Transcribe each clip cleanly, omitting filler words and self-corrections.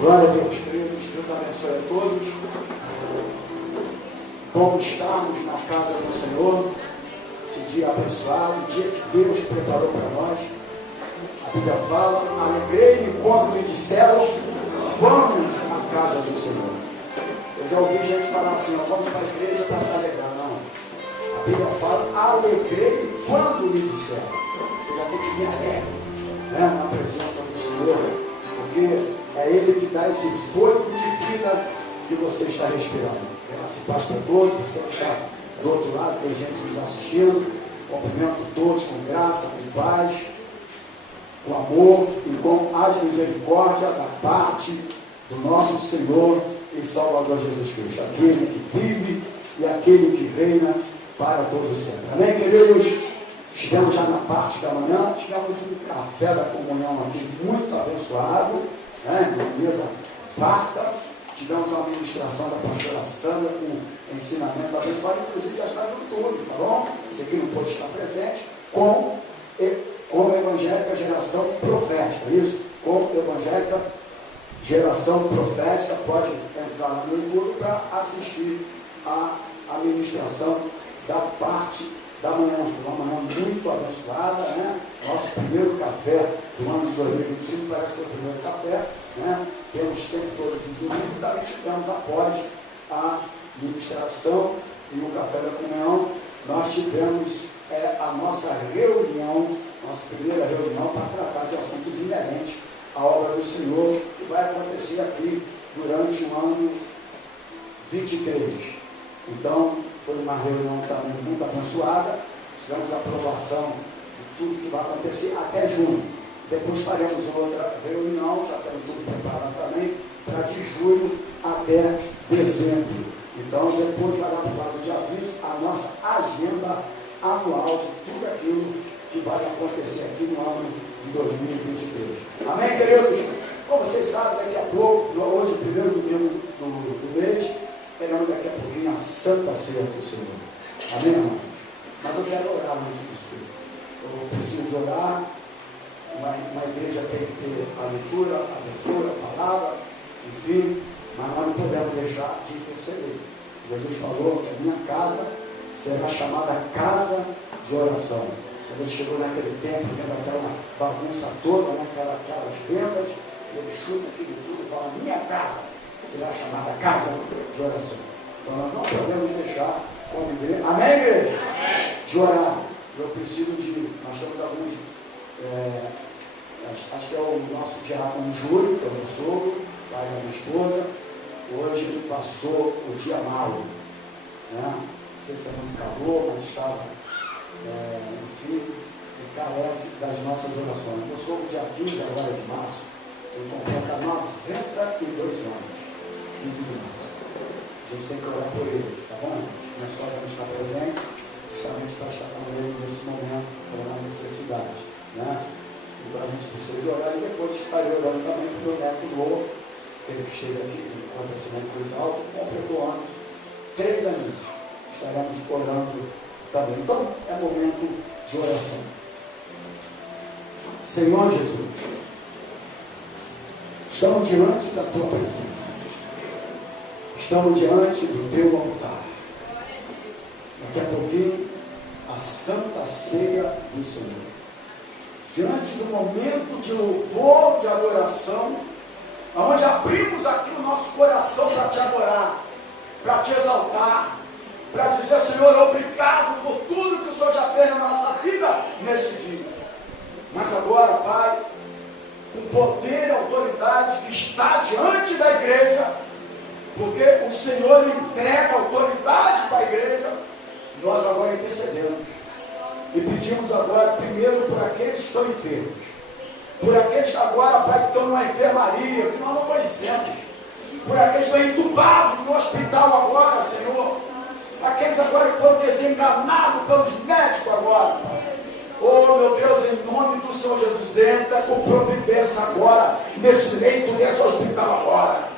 Glória a Deus, queridos. Deus abençoe a todos. Bom estarmos na casa do Senhor, esse dia abençoado, o dia que Deus preparou para nós. A Bíblia fala: alegrei-me quando me disseram, vamos à casa do Senhor. Eu já ouvi gente falar assim: vamos para a igreja para se alegrar. Não. A Bíblia fala: alegrei-me quando me disseram. Você já tem que vir alegre, né, na presença do Senhor, porque é Ele que dá esse fôlego de vida que você está respirando. Graça e paz para todos. Você que está do outro lado, tem gente nos assistindo. Cumprimento todos com graça, com paz, com amor e com a misericórdia da parte do nosso Senhor e Salvador Jesus Cristo, aquele que vive e aquele que reina para todo sempre. Amém, queridos? Estivemos já na parte da manhã, tivemos um café da comunhão aqui muito abençoado, né? Uma mesa farta. Tivemos uma ministração da pastora Sandra com ensinamento abençoado, inclusive já está no YouTube, tá bom? Você que não pôde estar presente, com Evangélica Geração Profética, isso? Com Evangélica Geração Profética, pode entrar lá no YouTube para assistir a ministração da parte da manhã. Foi uma manhã muito abençoada, né? Nosso primeiro café do ano de 2025, parece que foi o primeiro café, né? Temos sempre todos os domingos, também tivemos após a ministração e o café da comunhão, nós tivemos a nossa reunião, nossa primeira reunião para tratar de assuntos inerentes à obra do Senhor, que vai acontecer aqui durante o ano 23. Então, foi uma reunião também muito abençoada, tivemos a aprovação de tudo que vai acontecer até junho. Depois faremos outra reunião, já temos tudo preparado também, para de julho até dezembro. Então, depois vai lá para o lado de aviso a nossa agenda anual de tudo aquilo que vai acontecer aqui no ano de 2023. Amém, queridos? Como vocês sabem, daqui a pouco, hoje, o primeiro domingo do mês, teremos daqui a pouquinho a Santa Ceia do Senhor. Amém, irmãos? Mas eu quero orar antes disso. Eu preciso orar. Uma igreja tem que ter a leitura, a abertura, a palavra, enfim, mas nós não podemos deixar de interceder. Jesus falou que a minha casa será chamada casa de oração. Quando ele chegou naquele tempo, vendo aquela bagunça toda, aquelas vendas, ele chuta aquilo tudo e fala: minha casa será chamada casa de oração. Então nós não podemos deixar conviver, amém, igreja? Amém. De orar. Eu preciso de, nós temos alguns, acho que é o nosso diácono Júlio, que é o meu sogro, pai da minha esposa. Hoje ele passou o dia mal, né? Não sei se é muito calor, mas estava, enfim, ele carece das nossas orações. Meu sogro, dia 15 agora de março, ele completa 92 anos, 15 de março. A gente tem que orar por ele, tá bom? Não é só para estar presente, justamente para estar com ele nesse momento, pela necessidade, né? Então a gente precisa de orar, e depois estarei orando também para o meu neto novo, aquele que chega aqui, acontecimento Cruz Alta, completou ano, 3 aninhos. Estaremos orando também. Então é momento de oração. Senhor Jesus, estamos diante da tua presença, estamos diante do teu altar. Daqui a pouquinho, a Santa Ceia do Senhor. Diante do momento de louvor, de adoração, onde abrimos aqui o nosso coração para te adorar, para te exaltar, para dizer: Senhor, obrigado por tudo que o Senhor já fez na nossa vida nesse dia. Mas agora, Pai, com poder e autoridade que está diante da igreja, porque o Senhor entrega autoridade para a igreja, nós agora intercedemos e pedimos agora, primeiro, por aqueles que estão enfermos, por aqueles que agora, Pai, que estão numa enfermaria, que nós não conhecemos, por aqueles que estão entubados no hospital agora, Senhor, aqueles agora que foram desenganados pelos médicos agora, Pai. Oh, meu Deus, em nome do Senhor Jesus, entra com providência agora, nesse leito, nesse hospital agora.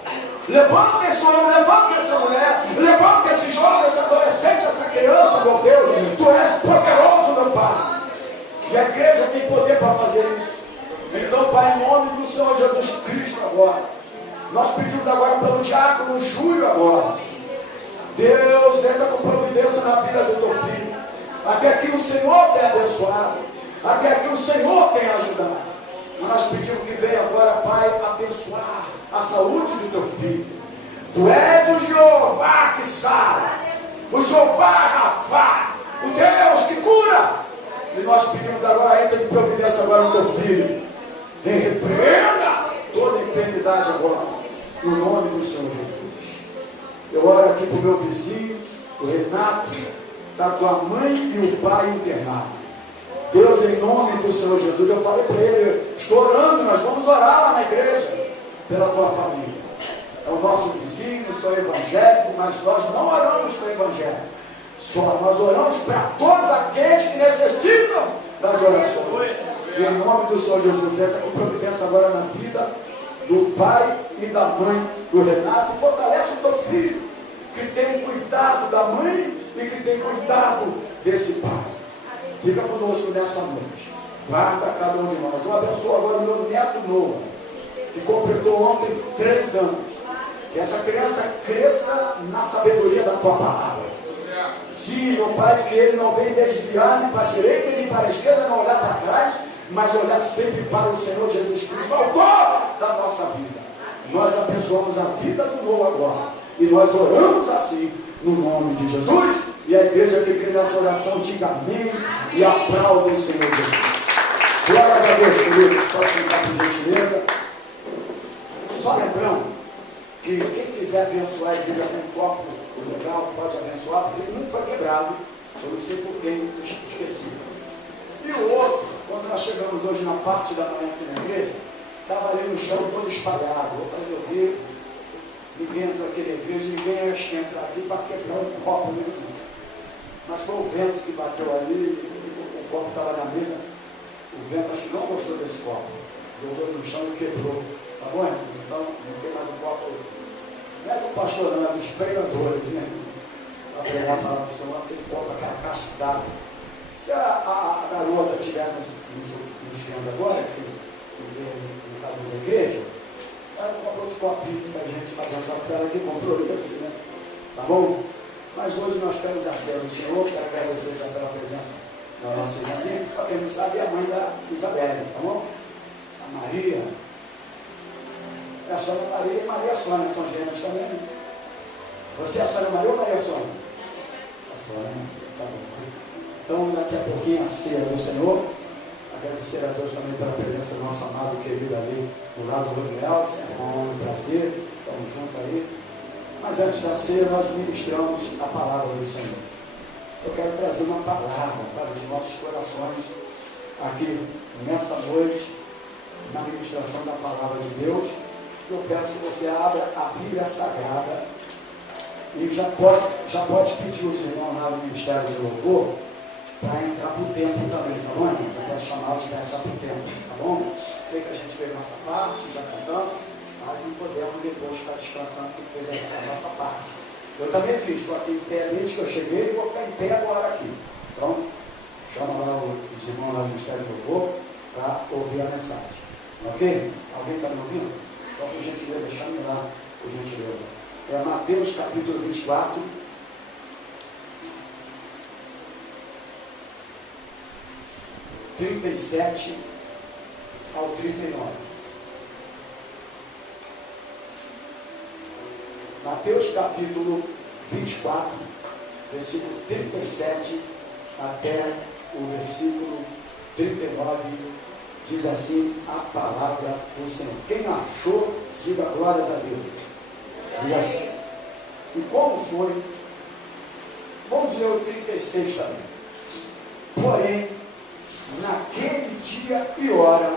Levanta esse homem, levanta essa mulher, levanta esse jovem, esse adolescente, essa criança, meu Deus, tu és poderoso, meu Pai. E a igreja tem poder para fazer isso. Então, Pai, em nome do Senhor Jesus Cristo agora, Nós pedimos agora pelo diácono Júlio agora. Deus, entra com providência na vida do teu filho. Até aqui o Senhor tem abençoado. Até aqui o Senhor tem ajudado. Mas nós pedimos que venha agora, Pai, abençoar a saúde do teu filho. Tu és o Jeová que sara, o Jeová Rafá, o Deus que cura. E nós pedimos agora, entra em providência agora no teu filho. E repreenda toda enfermidade agora, no nome do Senhor Jesus. Eu oro aqui para o meu vizinho, o Renato, está com a mãe e o pai internados. Deus, em nome do Senhor Jesus, eu falei para ele, estou orando, nós vamos orar lá na igreja, pela tua família. É o nosso vizinho, sou evangélico, mas nós não oramos para o evangélico. Só nós oramos para todos aqueles que necessitam das orações. E em nome do Senhor Jesus, entra com providência agora na vida do pai e da mãe do Renato. Fortalece o teu filho, que tem cuidado da mãe e que tem cuidado desse pai. Fica conosco nessa noite. Guarda cada um de nós. Eu abençoo agora o meu neto novo, que completou ontem 3 anos. Que essa criança cresça na sabedoria da tua palavra. Sim, meu Pai, que ele não venha desviar nem para a direita nem para a esquerda, não olhar para trás, mas olhar sempre para o Senhor Jesus Cristo, autor da nossa vida. Nós abençoamos a vida do novo agora. E nós oramos assim, no nome de Jesus. E a igreja que crê nessa oração, diga amém e aplauda o Senhor Jesus. Glórias a Deus, queridos. Pode sentar por gentileza. Só lembrando que quem quiser abençoar a igreja com um copo legal, pode abençoar, porque um foi quebrado. Eu não sei por quem, esqueci. E o outro, quando nós chegamos hoje na parte da manhã aqui na igreja, estava ali no chão todo espalhado. Eu falei, meu Deus, ninguém entrou aqui na igreja, ninguém acha que entrar aqui para quebrar um copo mesmo. Mas foi o vento que bateu ali, o copo estava na mesa, o vento acho que não gostou desse copo. Jogou no chão e quebrou. Tá bom, irmãos? Então, não tem mais um copo. Não é do pastor, não, é dos pregadores, né? Para pregar a palavra do Senhor, aquele copo, aquela caixa d'água. Se a garota estiver nos vendo agora, que não está dentro da igreja, ela comprou outro copinho para a gente, para abençoar ela que comprou esse, né? Tá bom? Mas hoje nós temos a ceia do Senhor, quero agradecer já pela presença da nossa irmãzinha, para quem não sabe, é a mãe da Isabelle, tá bom? A Maria, é a Sônia Maria e Maria Sônia, são gêmeas também. Né? Você é a Sônia Maria ou Maria Sônia? A Sônia, tá bom. Então, daqui a pouquinho a ceia do Senhor, agradecer a Deus também pela presença do nosso amado querido ali, do lado do Rodriel, sempre um prazer, estamos juntos aí. Mas antes da ceia, nós ministramos a palavra do Senhor. Eu quero trazer uma palavra para os nossos corações aqui nessa noite, na ministração da palavra de Deus. Eu peço que você abra a Bíblia Sagrada e já pode pedir os irmãos lá no Ministério de Louvor para entrar para o templo também, tá bom, irmão? Já pode chamá-los para entrar para o templo, tá bom? Sei que a gente fez nossa parte, já cantamos, mas não podemos depois ficar descansando que fez a nossa parte. Eu também fiz, estou aqui em pé desde que eu cheguei e vou ficar em pé agora aqui. Então, chama lá os irmãos lá do Ministério de Louvor para ouvir a mensagem. Ok? Alguém está me ouvindo? Então, por gentileza, chame lá, por gentileza. É Mateus capítulo 24. Do 37 ao 39. Mateus capítulo 24, versículo 37 até o versículo 39, diz assim a palavra do Senhor. Quem achou, diga glórias a Deus. Diz assim. E como foi? Vamos ler o 36 também. Porém, naquele dia e hora,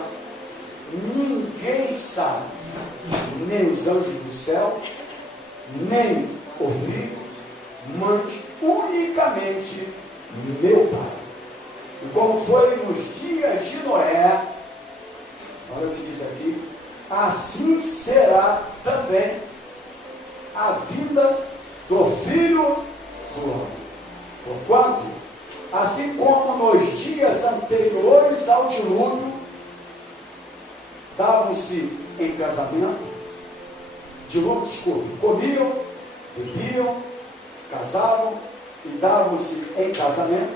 ninguém sabe, nem os anjos do céu, nem o Filho, mas unicamente meu Pai. E como foi nos dias de Noé, olha o que diz aqui, assim será também a vida do Filho do Homem. Porquanto, assim como nos dias anteriores ao dilúvio, davam-se em casamento, comiam, bebiam, casavam e davam-se em casamento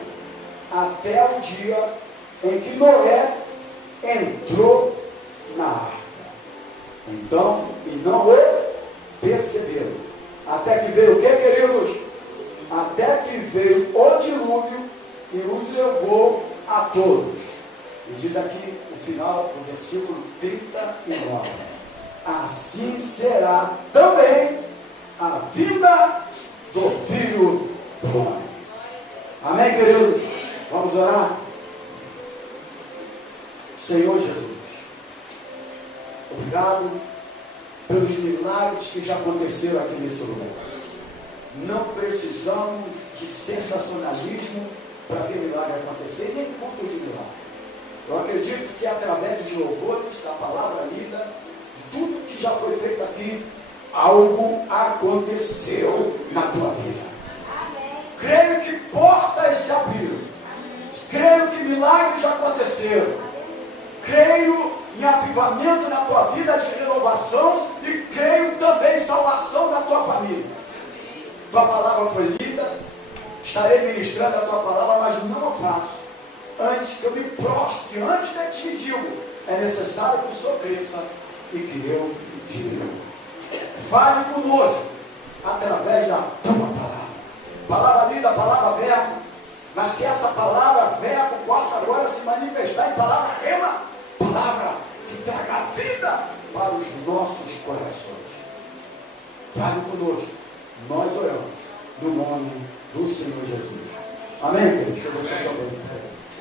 até o dia em que Noé entrou na arca. Então, e não o perceberam. Até que veio o que, queridos? Até que veio o dilúvio e os levou a todos. E diz aqui o final do versículo 39. Assim será também a vinda do Filho do Homem. Amém, queridos? Vamos orar? Senhor Jesus, obrigado pelos milagres que já aconteceram aqui nesse lugar. Não precisamos de sensacionalismo para ver milagre acontecer, nem culto de milagre. Eu acredito que através de louvores, da palavra lida, de tudo que já foi feito aqui, algo aconteceu na tua vida. Amém. Creio que portas se abriram. Creio que milagres já aconteceram. Creio em avivamento na tua vida de renovação e creio também em salvação da tua família. Tua palavra foi lida, estarei ministrando a tua palavra, mas não o faço antes que eu me prostre diante de ti e digo, é necessário que o Senhor cresça e que eu diminua. Fale conosco através da tua palavra. Palavra lida, palavra verbo, mas que essa palavra verbo possa agora se manifestar em palavra rema, palavra que traga vida para os nossos corações. Fale conosco, nós oramos no nome do Senhor Jesus. Amém, querido? Deixa eu ver se eu estou bem.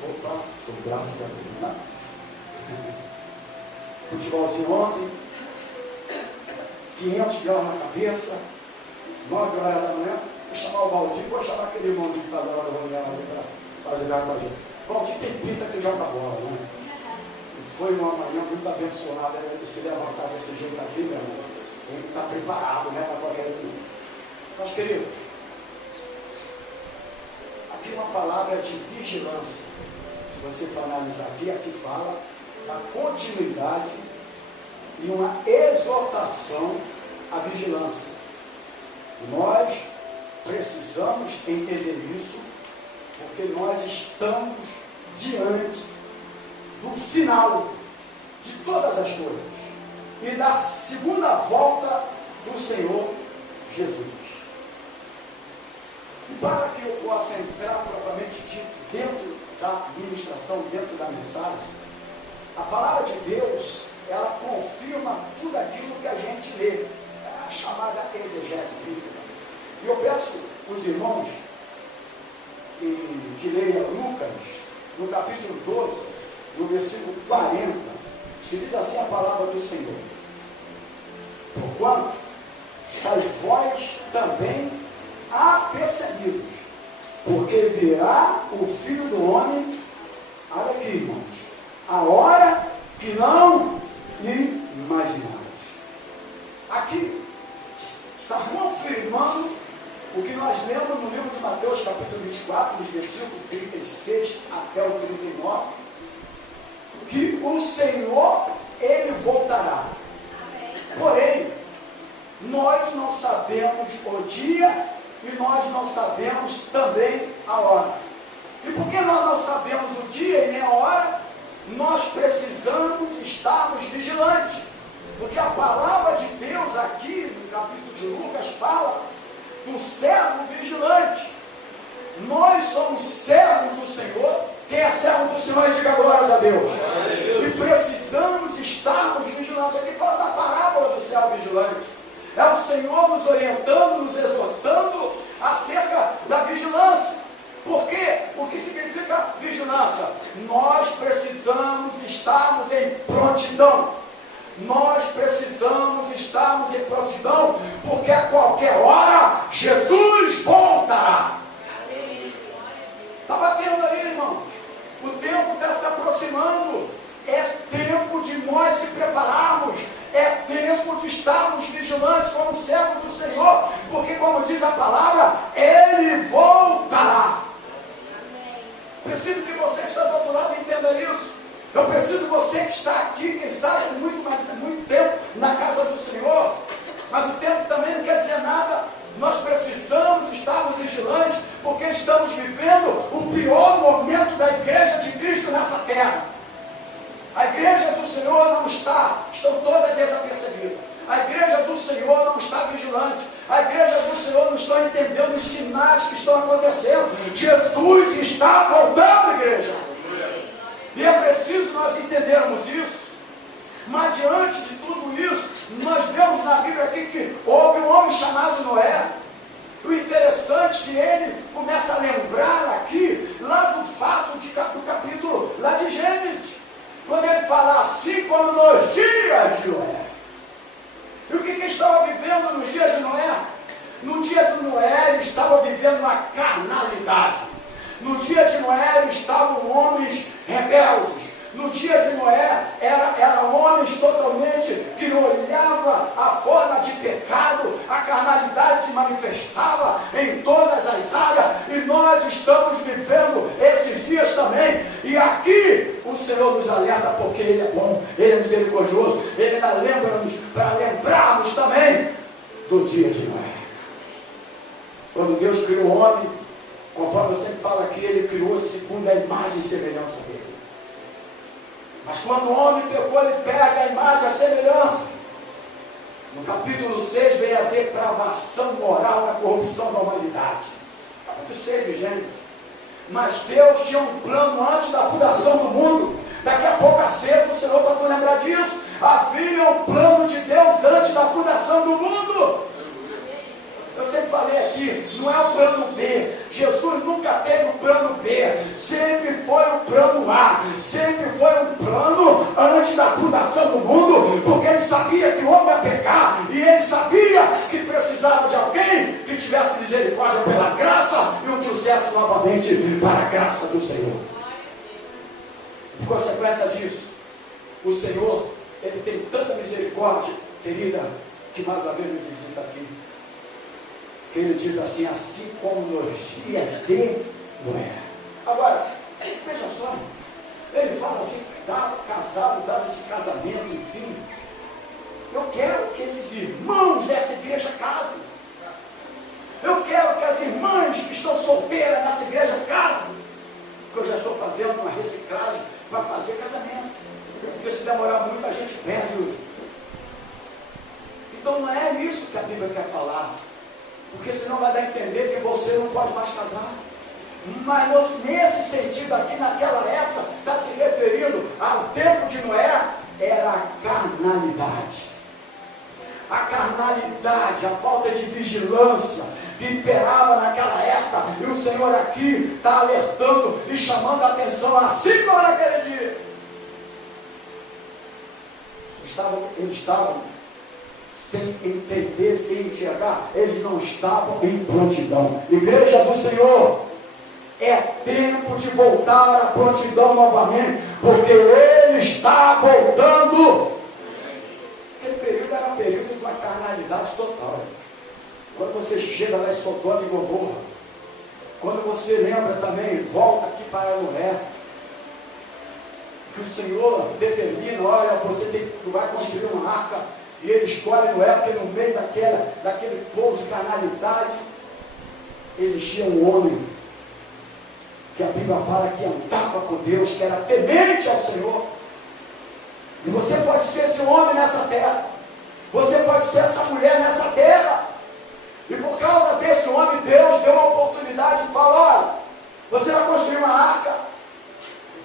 Opa, por graças a Deus, né? Futebolzinho ontem, 500 graus na cabeça, 9 horas da manhã, vou chamar o Valdir, vou chamar aquele irmãozinho que está lá no reunião ali para jogar com a gente. Valdir tem pinta que joga bola, né? E foi uma manhã muito abençoada, ele se levantar desse jeito aqui, meu irmão. Ele está preparado, né, para qualquer coisa. Mas, queridos, aqui uma palavra de vigilância. Se você for analisar aqui fala da continuidade e uma exortação à vigilância. Nós precisamos entender isso, porque nós estamos diante do final de todas as coisas e da segunda volta do Senhor Jesus. E para que eu possa entrar propriamente dito dentro da ministração, dentro da mensagem, a palavra de Deus, ela confirma tudo aquilo que a gente lê, é a chamada exegese bíblica. E eu peço os irmãos que leiam Lucas, no capítulo 12, no versículo 40, que diz assim a palavra do Senhor: porquanto estáis vós também apercebidos, porque virá o Filho do Homem, olha aqui, irmãos, a hora que não imaginais. Aqui está confirmando o que nós lemos no livro de Mateus, capítulo 24, nos versículos 36 até o 39, que o Senhor, Ele voltará. Porém, nós não sabemos o dia e nós não sabemos também a hora. E porque nós não sabemos o dia e nem a hora, nós precisamos estarmos vigilantes. Porque a palavra de Deus aqui, no capítulo de Lucas, fala do servo vigilante. Nós somos servos do Senhor. Quem é servo do Senhor, diga glórias a Deus. E precisamos estarmos vigilantes. Aqui fala da parábola do servo vigilante. É o Senhor nos orientando, nos exortando acerca da vigilância. Por quê? O que significa vigilância? Nós precisamos estarmos em prontidão. Nós precisamos estarmos em prontidão, porque a qualquer hora Jesus voltará. Está batendo aí, irmãos. O tempo está se aproximando. É tempo de nós se prepararmos. É tempo de estarmos vigilantes como servo do Senhor, porque, como diz a palavra, Ele voltará. Preciso que você que está do outro lado entenda isso. Eu preciso que você que está aqui, quem sabe muito tempo na casa do Senhor, mas o estamos vivendo o pior momento da igreja de Cristo nessa terra. A igreja do Senhor não estão todas desapercebidas. A igreja do Senhor não está vigilante. A igreja do Senhor não está entendendo os sinais que estão acontecendo. Jesus está voltando, igreja. E é preciso nós entendermos isso. Mas diante de tudo isso, nós vemos na Bíblia aqui que houve um homem chamado Noé. O interessante é que ele começa a lembrar aqui, lá do fato do capítulo lá de Gênesis, quando ele fala assim como nos dias de Noé. E o que estava vivendo nos dias de Noé? No dia de Noé ele estava vivendo uma carnalidade. No dia de Noé eles estavam homens rebeldes. No dia de Noé eram homens totalmente que olhavam a forma de pecado, a carnalidade se manifestava em todas as áreas, e nós estamos vivendo esses dias também. E aqui o Senhor nos alerta, porque Ele é bom, Ele é misericordioso, Ele ainda lembra-nos para lembrarmos também do dia de Noé. Quando Deus criou o homem, conforme eu sempre falo aqui, Ele criou segundo a imagem e semelhança dele. Mas quando o homem pecou, ele perde a imagem e a semelhança. No capítulo 6 vem a depravação moral, a corrupção da humanidade. Capítulo 6 de Gênesis. Mas Deus tinha um plano antes da fundação do mundo. Daqui a pouco a cedo, o Senhor pode lembrar disso. Havia um plano de Deus antes da fundação do mundo. Eu sempre falei aqui, não é o plano B. Jesus nunca teve o plano B. Sempre foi o plano A. Sempre foi um plano antes da fundação do mundo. Porque ele sabia que o homem ia pecar. E ele sabia que precisava de alguém que tivesse misericórdia pela graça e o trouxesse novamente para a graça do Senhor. Por consequência disso, o Senhor, ele tem tanta misericórdia, querida, que mais uma vez me visita aqui. Ele diz assim, assim como nos dias de Noé. Agora, veja só, ele fala assim, dava casado, dava esse casamento, enfim. Eu quero que esses irmãos dessa igreja casem. Eu quero que as irmãs que estão solteiras nessa igreja casem. Porque eu já estou fazendo uma reciclagem para fazer casamento. Porque se demorar muito, a gente perde o... Então não é isso que a Bíblia quer falar. Porque senão vai dar a entender que você não pode mais casar. Mas nesse sentido aqui, naquela época, está se referindo ao tempo de Noé, era a carnalidade. A carnalidade, a falta de vigilância que imperava naquela época. E o Senhor aqui está alertando e chamando a atenção, assim como naquele dia. Eles estavam sem entender, sem enxergar, eles não estavam em prontidão. Igreja do Senhor, é tempo de voltar à prontidão novamente, porque Ele está voltando. Aquele período era um período de uma carnalidade total. Quando você chega lá em Sodoma e Gomorra, quando você lembra também, volta aqui para Noé, que o Senhor determina, olha, você vai construir uma arca. E ele escolhe Noé, porque no meio daquele povo de carnalidade, existia um homem, que a Bíblia fala que andava com Deus, que era temente ao Senhor. E você pode ser esse homem nessa terra. Você pode ser essa mulher nessa terra. E por causa desse homem, Deus deu uma oportunidade e fala, olha, você vai construir uma arca.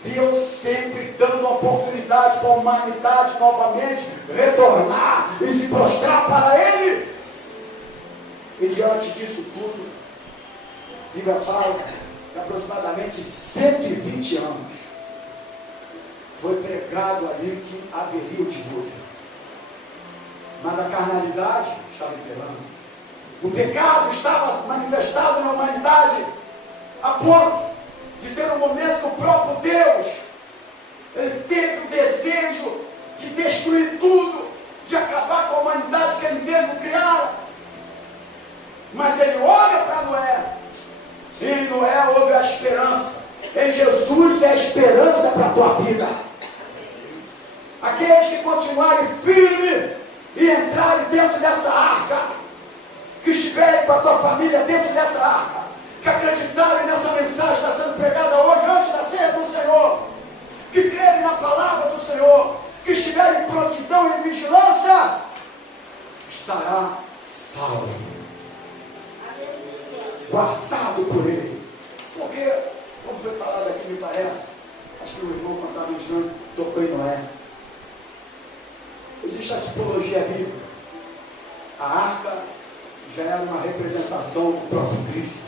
Deus sempre dando oportunidade para a humanidade novamente retornar e se prostrar para Ele. E diante disso tudo, a Bíblia fala que aproximadamente 120 anos foi pregado ali que haveria o dilúvio. Mas a carnalidade estava imperando. O pecado estava manifestado na humanidade a ponto de ter um momento que o próprio Deus, Ele teve o desejo de destruir tudo, de acabar com a humanidade que Ele mesmo criara. Mas Ele olha para Noé, e em Noé houve a esperança. Em Jesus é a esperança para a tua vida. Aqueles que continuarem firmes e entrarem dentro dessa arca, que estiverem com a tua família dentro dessa arca, que que acreditarem nessa mensagem que está sendo pregada hoje, antes da ceia do Senhor, que crerem na palavra do Senhor, que estiverem em prontidão e vigilância, estará salvo, guardado por Ele. Porque, como foi falado aqui, me parece, acho que o irmão, quando estava ensinando, tocou em Noé. Existe a tipologia bíblica. A arca já era uma representação do próprio Cristo.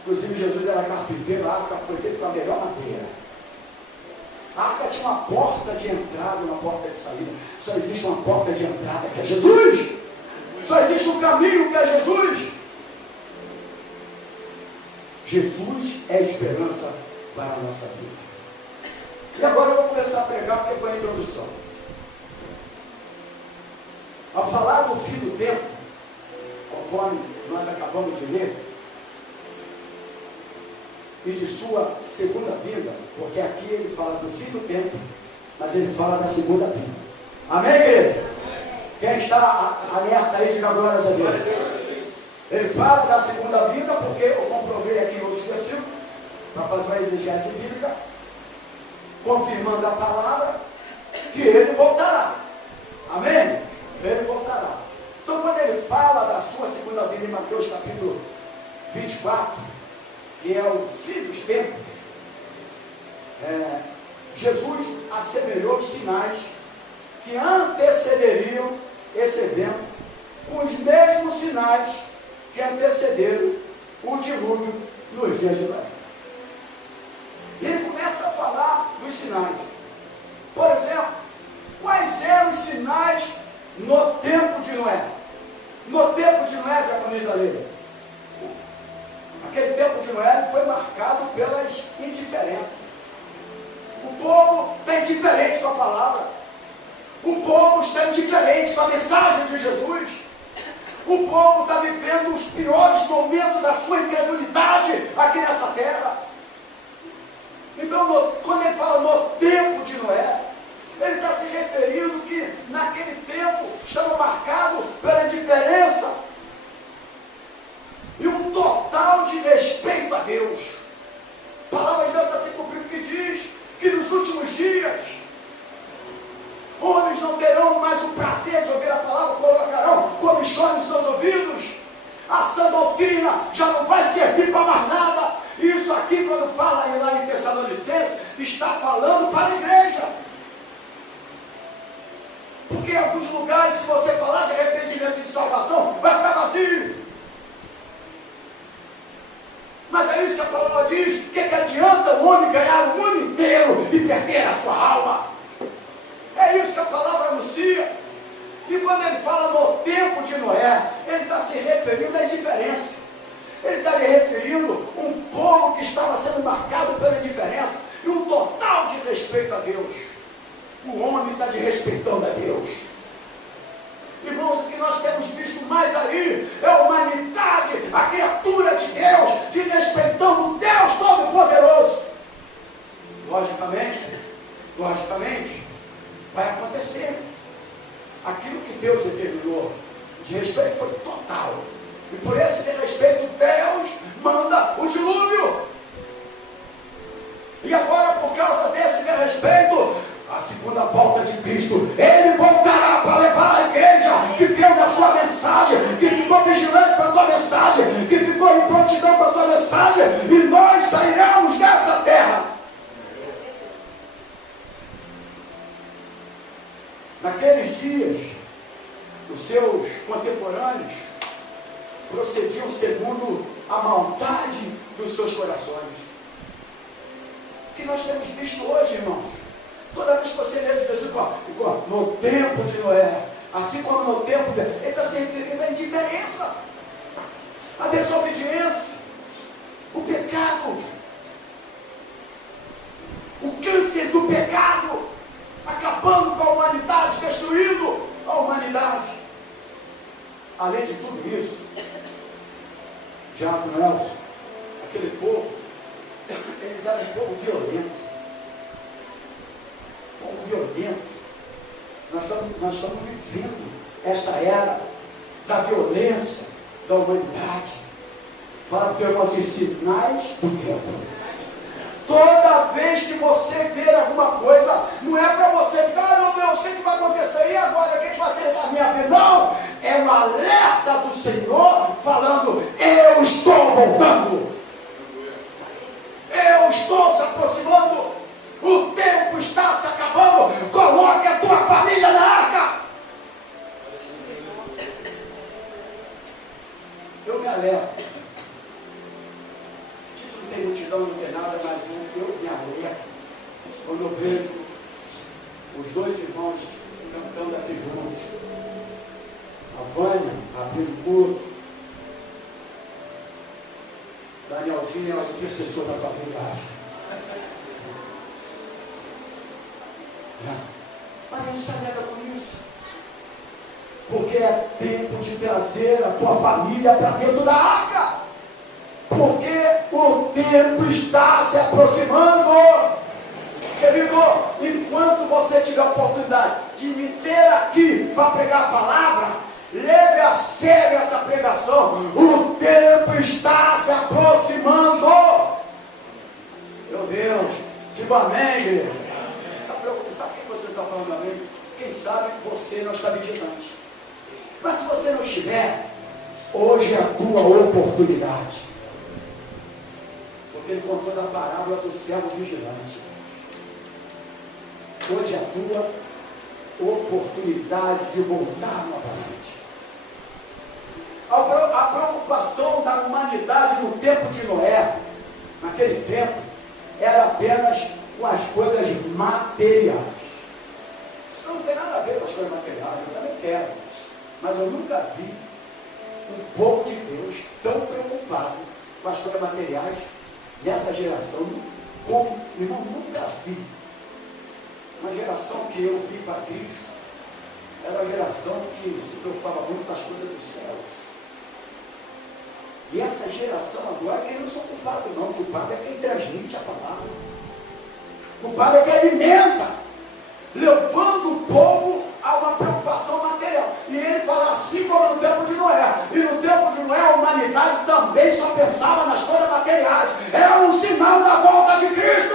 Inclusive, Jesus era carpinteiro, a arca foi feita com a melhor madeira. A arca tinha uma porta de entrada e uma porta de saída. Só existe uma porta de entrada, que é Jesus. Só existe um caminho, que é Jesus. Jesus é a esperança para a nossa vida. E agora eu vou começar a pregar, porque foi a introdução. Ao falar do fim do tempo, conforme nós acabamos de ler, e de sua segunda vinda, porque aqui ele fala do fim do tempo, mas ele fala da segunda vinda. Amém, igreja? Quem está alerta aí, diga glórias a Deus. Ele fala da segunda vinda, porque eu comprovei aqui em outros versículos, para fazer uma exegese bíblica, confirmando a palavra, que ele voltará. Amém? Ele voltará. Então, quando ele fala da sua segunda vinda em Mateus capítulo 24, que é o fim dos tempos, Jesus assemelhou os sinais que antecederiam esse evento com os mesmos sinais que antecederam o dilúvio nos dias de Noé. E ele começa a falar dos sinais. Por exemplo, quais eram os sinais no tempo de Noé? No tempo de Noé, diaconisa Leila, aquele tempo de Noé foi marcado pelas indiferenças. O povo está indiferente com a palavra. O povo está indiferente com a mensagem de Jesus. O povo está vivendo os piores momentos da sua incredulidade aqui nessa terra. Então, quando ele fala no tempo de Noé, ele está se referindo que naquele tempo estava marcado pela indiferença e um total de respeito a Deus. A palavra de Deus está se cumprindo, que diz que nos últimos dias homens não terão mais o prazer de ouvir a palavra, colocarão comichão nos seus ouvidos. A sã doutrina já não vai servir para mais nada. Isso aqui, quando fala lá em Tessalonicenses, está falando para a igreja. Porque em alguns lugares, se você falar de arrependimento e de salvação, vai ficar vazio. Mas é isso que a palavra diz. O que adianta o homem ganhar o mundo inteiro e perder a sua alma? É isso que a palavra anuncia. E quando ele fala no tempo de Noé, ele está se referindo à indiferença. Ele está se referindo a um povo que estava sendo marcado pela indiferença e um total de respeito a Deus. O homem está desrespeitando a Deus. Irmãos, o que nós temos visto mais aí é a humanidade, a criatura de Deus, desrespeitando o Deus Todo-Poderoso. Logicamente, vai acontecer. Aquilo que Deus determinou de respeito foi total. E por esse desrespeito, Deus manda o dilúvio. E agora, por causa desse desrespeito, a segunda volta de Cristo, Ele voltará para levar a igreja que creu na sua mensagem, que ficou vigilante com a tua mensagem, que ficou em prontidão com a tua mensagem, e nós sairemos desta terra. Naqueles dias, os seus contemporâneos procediam segundo a maldade dos seus corações. O que nós temos visto hoje, irmãos? Toda vez que você lê esse versículo, no tempo de Noé, assim como no tempo de... ele está se referindo à indiferença, à desobediência, o pecado, o câncer do pecado, acabando com a humanidade, destruindo a humanidade. Além de tudo isso, Diácono Nelson, aquele povo, eles eram um povo violento. Nós estamos vivendo esta era da violência da humanidade. Fala para o teu irmão assim, sinais do tempo. Toda vez que você ver alguma coisa, não é para você ficar, meu Deus, o que vai acontecer? E agora? O que vai ser da minha vida? Não! É um alerta do Senhor falando, eu estou voltando. Eu estou se aproximando. O tempo está se acabando. Coloque a tua família na arca. Eu me alegro. Não tem multidão, não tem nada, mas eu me alegro quando eu vejo os dois irmãos cantando aqui juntos. A Vânia abrindo o culto. Danielzinho é o intercessor da família, acho. Mas não se alegra com isso. Porque é tempo de trazer a tua família para dentro da arca. Porque o tempo está se aproximando. Querido, enquanto você tiver a oportunidade de me ter aqui para pregar a palavra, leve a sério essa pregação. O tempo está se aproximando. Meu Deus, digo amém, igreja. Sabe o que você está falando, amém? Quem sabe você não está vigilante. Mas se você não estiver, hoje é a tua oportunidade. Porque ele contou da parábola do servo vigilante. Hoje é a tua oportunidade de voltar novamente. A preocupação da humanidade no tempo de Noé, naquele tempo, era apenas com as coisas materiais. Não tem nada a ver com as coisas materiais, eu também quero. Mas eu nunca vi um povo de Deus tão preocupado com as coisas materiais nessa geração, como, irmão, nunca vi. Uma geração que eu vi para Cristo, era a geração que se preocupava muito com as coisas dos céus. E essa geração agora, eles não são culpados não, o culpado é quem transmite a palavra. O culpado é quem alimenta, levando o povo a uma preocupação material. E ele fala assim como no tempo de Noé. E no tempo de Noé a humanidade também só pensava nas coisas materiais. É um sinal da volta de Cristo.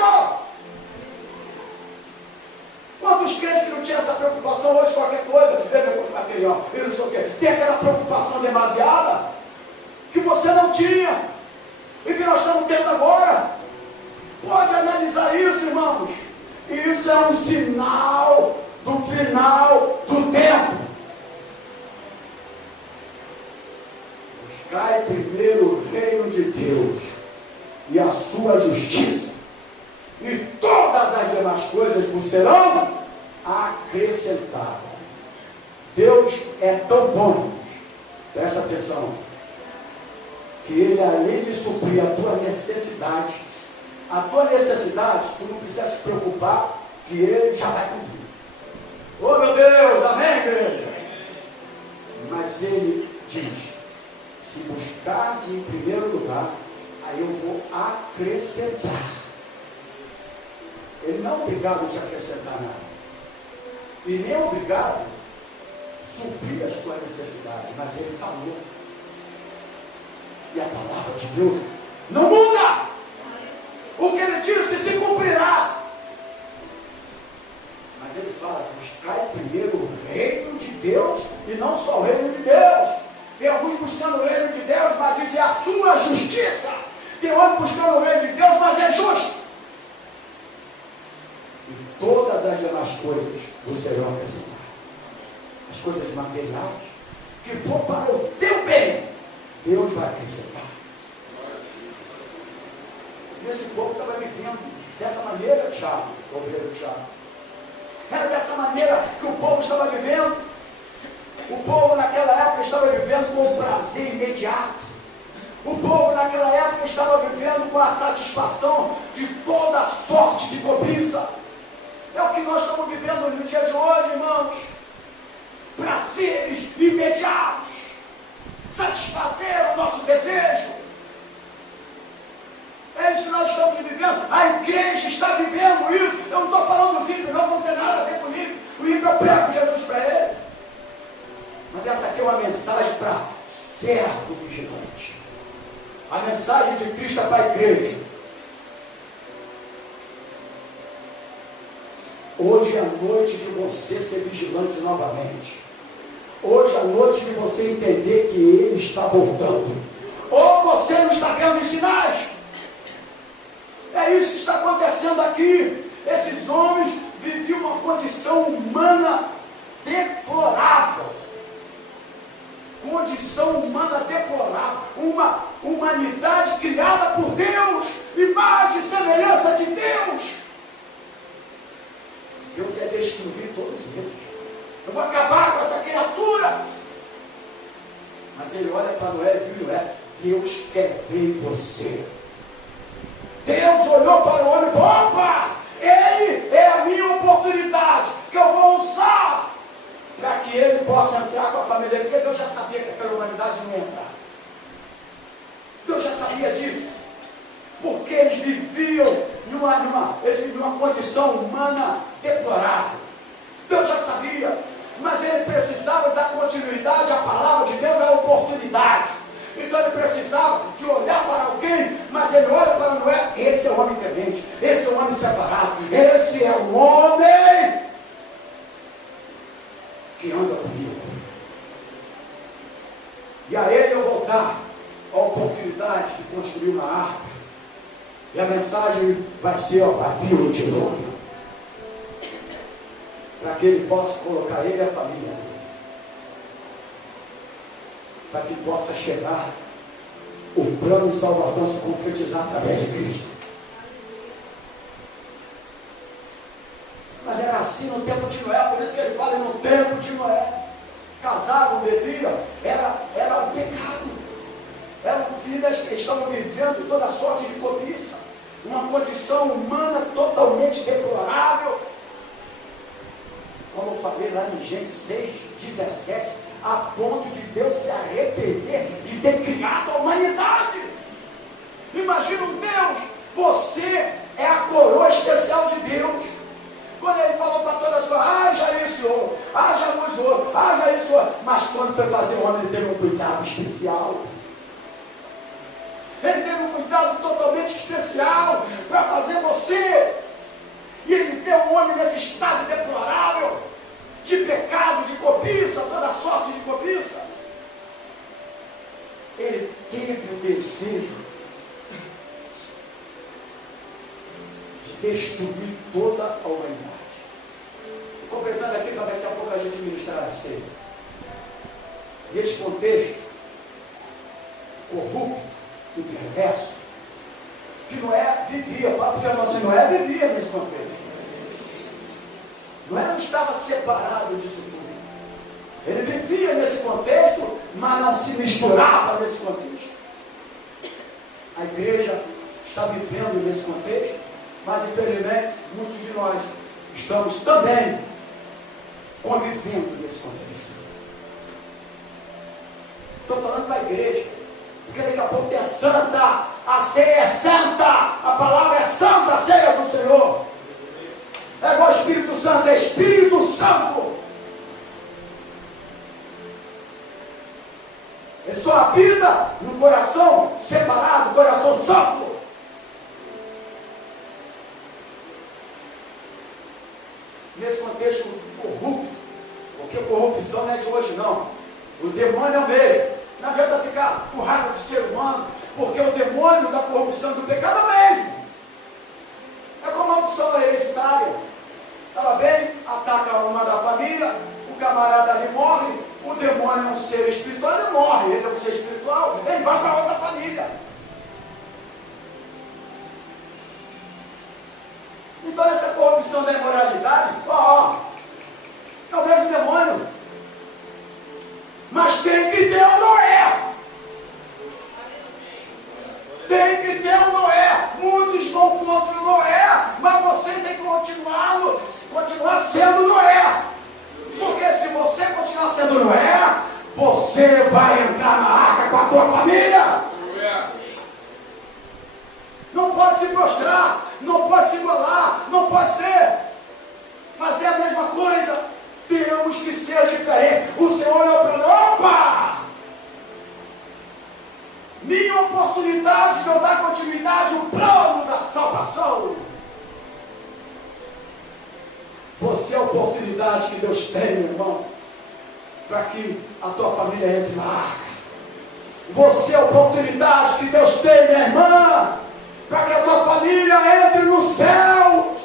Quantos crentes que não tinham essa preocupação hoje, qualquer coisa, é material, e não sei o quê. Tem aquela preocupação demasiada que você não tinha e que nós estamos tendo agora. Pode analisar isso, irmãos. Isso é um sinal do final do tempo. Buscai primeiro o reino de Deus e a sua justiça, e todas as demais coisas vos serão acrescentadas. Deus é tão bom, irmãos, presta atenção, que Ele, além de suprir a tua necessidade, tu não precisa se preocupar, que Ele já vai cumprir. Oh meu Deus, amém, igreja? Mas Ele diz, se buscar em primeiro lugar, aí eu vou acrescentar. Ele não é obrigado a te acrescentar nada. E nem é obrigado a suprir as tuas necessidades. Mas Ele falou. E a palavra de Deus não muda. O que Ele disse se cumprirá. Mas Ele fala, buscai primeiro o reino de Deus e não só o reino de Deus. Tem alguns buscando o reino de Deus, mas diz, é a sua justiça. Tem outros buscando o reino de Deus, mas é justo. E todas as demais coisas vos serão acrescentadas. As coisas materiais que for para o teu bem, Deus vai acrescentar. E esse povo estava vivendo dessa maneira, Tiago, o obreiro Tiago. Era dessa maneira que o povo estava vivendo. O povo naquela época estava vivendo com o prazer imediato. O povo naquela época estava vivendo com a satisfação de toda sorte de cobiça. É o que nós estamos vivendo no dia de hoje, irmãos. Prazeres imediatos. Satisfazer o nosso desejo. É isso que nós estamos vivendo. A igreja está vivendo isso. Eu não estou falando dos ímpios, não tem nada a ver com o ímpio. O ímpio eu prego Jesus para ele. Mas essa aqui é uma mensagem para servo vigilante. A mensagem de Cristo é para a igreja. Hoje é a noite de você ser vigilante novamente. Hoje é a noite de você entender que Ele está voltando. Ou você não está vendo os sinais. É isso que está acontecendo aqui. Esses homens viviam uma condição humana deplorável. Condição humana deplorável. Uma humanidade criada por Deus. Imagem e semelhança de Deus. Deus é destruir todos eles. Eu vou acabar com essa criatura. Mas ele olha para Noé e viu Noé. Deus quer ver você. Deus olhou para o homem e falou: opa, ele é a minha oportunidade que eu vou usar para que ele possa entrar com a família dele. Porque Deus já sabia que aquela humanidade não ia entrar. Deus já sabia disso. Porque eles viviam numa condição humana deplorável. Deus já sabia, mas ele precisava dar continuidade à palavra de Deus, à oportunidade. Então ele precisava de olhar para alguém, mas ele olha para Noé. Esse é o homem temente, esse é o homem separado, esse é o homem que anda comigo. E a ele eu vou dar a oportunidade de construir uma arca. E a mensagem vai ser: avio de novo. Para que ele possa colocar ele e a família. Para que possa chegar o plano de salvação se concretizar através de Cristo. Mas era assim no tempo de Noé, por isso que ele fala no tempo de Noé. Casaram, bebiam, era um pecado. Eram vidas que estavam vivendo toda sorte de cobiça. Uma condição humana totalmente deplorável. Como eu falei lá em Gênesis 6:17, a ponto de Deus se arrepender de ter criado a humanidade. Imagina um Deus, você é a coroa especial de Deus. Quando ele falou para todas as coisas: haja isso, Senhor, haja luz, Senhor, haja isso, Senhor. Mas quando foi fazer o homem, ele teve um cuidado especial. Ele teve um cuidado totalmente especial para fazer você. E ele vê o homem nesse estado deplorável, de pecado, de cobiça, toda sorte de cobiça. Ele teve o desejo de destruir toda a humanidade. Completando aqui, para daqui a pouco a gente ministrar a você. Nesse contexto corrupto e perverso, que Noé vivia, porque Noé vivia nesse contexto. Noé não estava separado disso tudo. Ele vivia nesse contexto, mas não se misturava nesse contexto. A igreja está vivendo nesse contexto, mas infelizmente muitos de nós estamos também convivendo nesse contexto. Estou falando para a igreja, porque daqui a pouco tem a santa, a ceia é santa, a palavra é santa, a ceia do Senhor. É igual Espírito Santo, é Espírito Santo. Ele só habita no coração separado, coração santo. Nesse contexto corrupto, porque corrupção não é de hoje não. O demônio é o mesmo. Não adianta ficar com raiva de ser humano, porque o demônio da corrupção do pecado é o mesmo. É como a maldição hereditária. Ela vem, ataca uma da família, o camarada ali morre, o demônio é um ser espiritual, ele morre, ele é um ser espiritual, ele vai para outra família. Então essa corrupção da imoralidade, é o mesmo demônio. Mas tem que ter o Noé. Tem que ter o Noé. Muitos vão contra o Noé, mas você tem que continuar sendo Noé. Porque se você continuar sendo Noé, você vai entrar na arca com a tua família. Não pode se prostrar, não pode se igualar, não pode fazer a mesma coisa. Temos que ser diferentes. O Senhor olhou para nós: opa! Minha oportunidade oportunidade, o plano da salvação. Você é a oportunidade que Deus tem, meu irmão, para que a tua família entre na arca. Você é a oportunidade que Deus tem, minha irmã, para que a tua família entre no céu.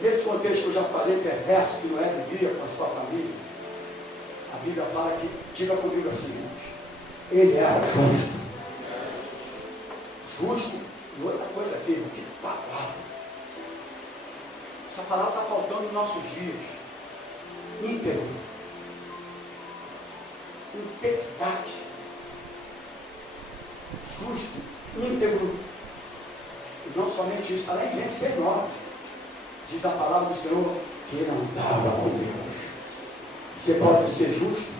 Nesse contexto que eu já falei, perverso, que Noé vivia com a sua família, a Bíblia fala que, diga comigo assim, ele era justo. Justo, e outra coisa aqui, que palavra. Essa palavra está faltando nos nossos dias. Íntegro. Integridade. Justo, íntegro. E não somente isso, está lá em Gênesis 6:9. Diz a palavra do Senhor que ele andava com Deus. Você pode ser justo,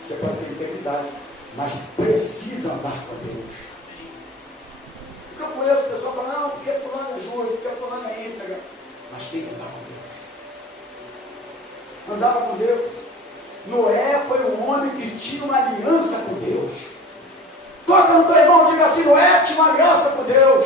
você pode ter integridade, mas precisa andar com Deus. Porque eu conheço pessoas que falam, não, porque fulano é justo, porque fulano é íntegro. Mas tem que andar com Deus. Andava com Deus. Noé foi um homem que tinha uma aliança com Deus. Toca no teu irmão e diga assim, Noé tinha uma aliança com Deus.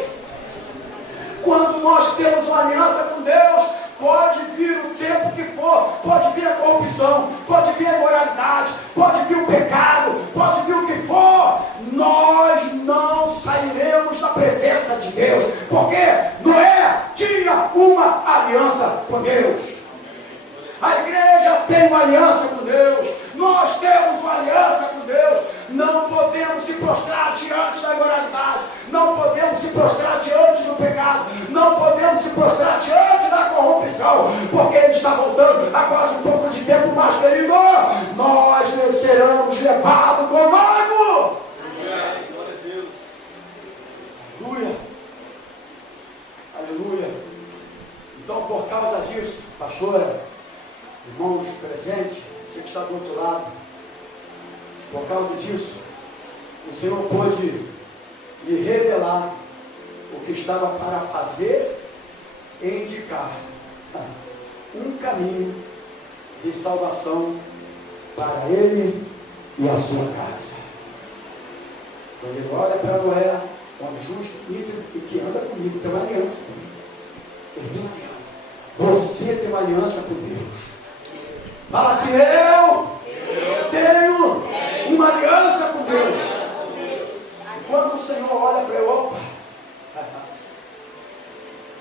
Quando nós temos uma aliança com Deus, pode vir o tempo que for, pode vir a corrupção, pode vir a imoralidade, pode vir o pecado, pode vir o que for, nós não sairemos da presença de Deus, porque Noé tinha uma aliança com Deus. A igreja tem uma aliança com Deus, nós temos uma aliança com Deus. Não podemos se prostrar diante da imoralidade, não podemos se prostrar diante do pecado, não podemos se prostrar diante da corrupção, porque ele está voltando há quase um pouco de tempo, mais querido, nós seremos levados com mago. Aleluia, aleluia. Então, por causa disso, pastora, irmãos presentes, você que está do outro lado, por causa disso, o Senhor pôde lhe revelar o que estava para fazer e indicar um caminho de salvação para ele e a sua casa. Quando ele olha para Noé, homem justo, íntegro e que anda comigo, tem uma aliança comigo. Ele tem uma aliança. Você tem uma aliança com Deus. Fala assim, eu tenho uma aliança com Deus. E quando o Senhor olha para ele, opa,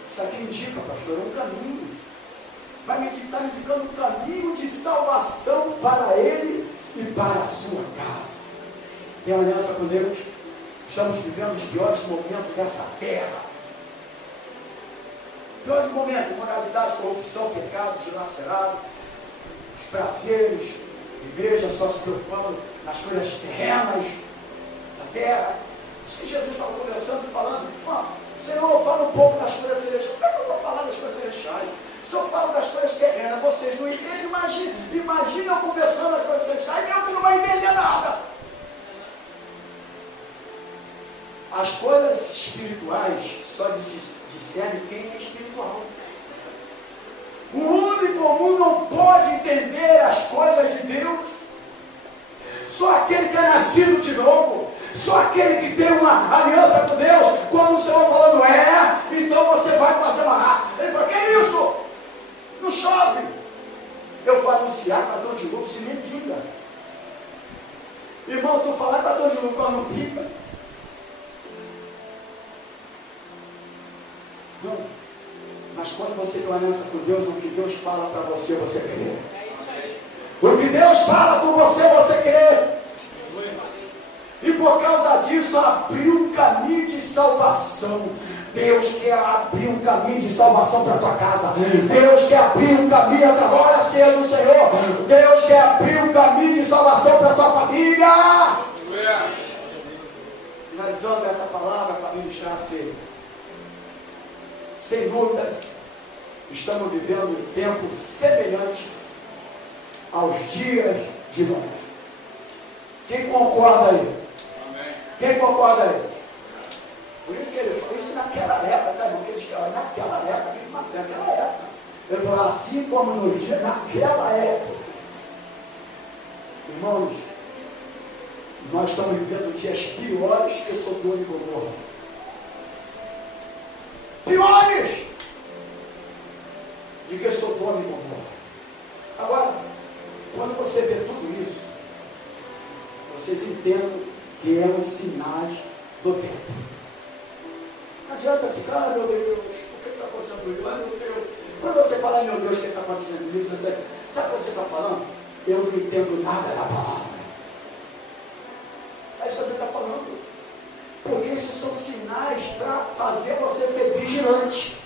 isso aqui indica, pastor, é um caminho. Vai me estar indicando um caminho de salvação para ele e para a sua casa. Tem uma aliança com Deus. Estamos vivendo os piores momentos dessa terra. Piores momentos, imoralidade, corrupção, pecado, dilacerado, os prazeres, igreja só se preocupando nas coisas terrenas, essa terra. Isso que Jesus estava conversando e falando, Senhor, fala um pouco das coisas celestiais. Como é que eu vou falar das coisas celestiais? Se eu falo das coisas terrenas, vocês não entendem, imagina eu conversando das coisas celestiais, eu que não vai entender nada. As coisas espirituais só discernem quem é espiritual. O homem comum não pode entender as coisas de Deus. Só aquele que é nascido de novo, só aquele que tem uma aliança com Deus, quando o Senhor falando então você vai fazer uma raça. Ele fala, que é isso? Não chove. Eu vou anunciar para todo de novo, se nem pinga. Irmão, tu falar para todo de novo quando não pinga. Não. Mas quando você tem uma aliança com Deus, o que Deus fala para você, você crê. O que Deus fala com você, você crê. E por causa disso, abriu um caminho de salvação. Deus quer abrir um caminho de salvação para a tua casa. Deus quer abrir um caminho, agora cedo do Senhor. Deus quer abrir um caminho de salvação para a tua família. Finalizando essa palavra para ministrar cedo. Sem dúvida, estamos vivendo um tempo semelhante aos dias de Noé. Quem concorda aí? Amém. Quem concorda aí? Por isso que ele falou, isso naquela época, tá, irmão? Que eles falam, naquela época. Ele falou, assim como nos dias, naquela época. Irmãos, nós estamos vivendo dias piores que Sodoma e Gomorra. Piores de que Sodoma e Gomorra. Agora, quando você vê tudo isso, vocês entendam que é um sinal do tempo. Não adianta ficar, meu Deus, o que está acontecendo comigo? Ai, meu Deus. Quando você fala, meu Deus, o que está acontecendo comigo? Sabe o que você está falando? Eu não entendo nada da palavra. É isso que você está falando. Porque isso são sinais para fazer você ser vigilante.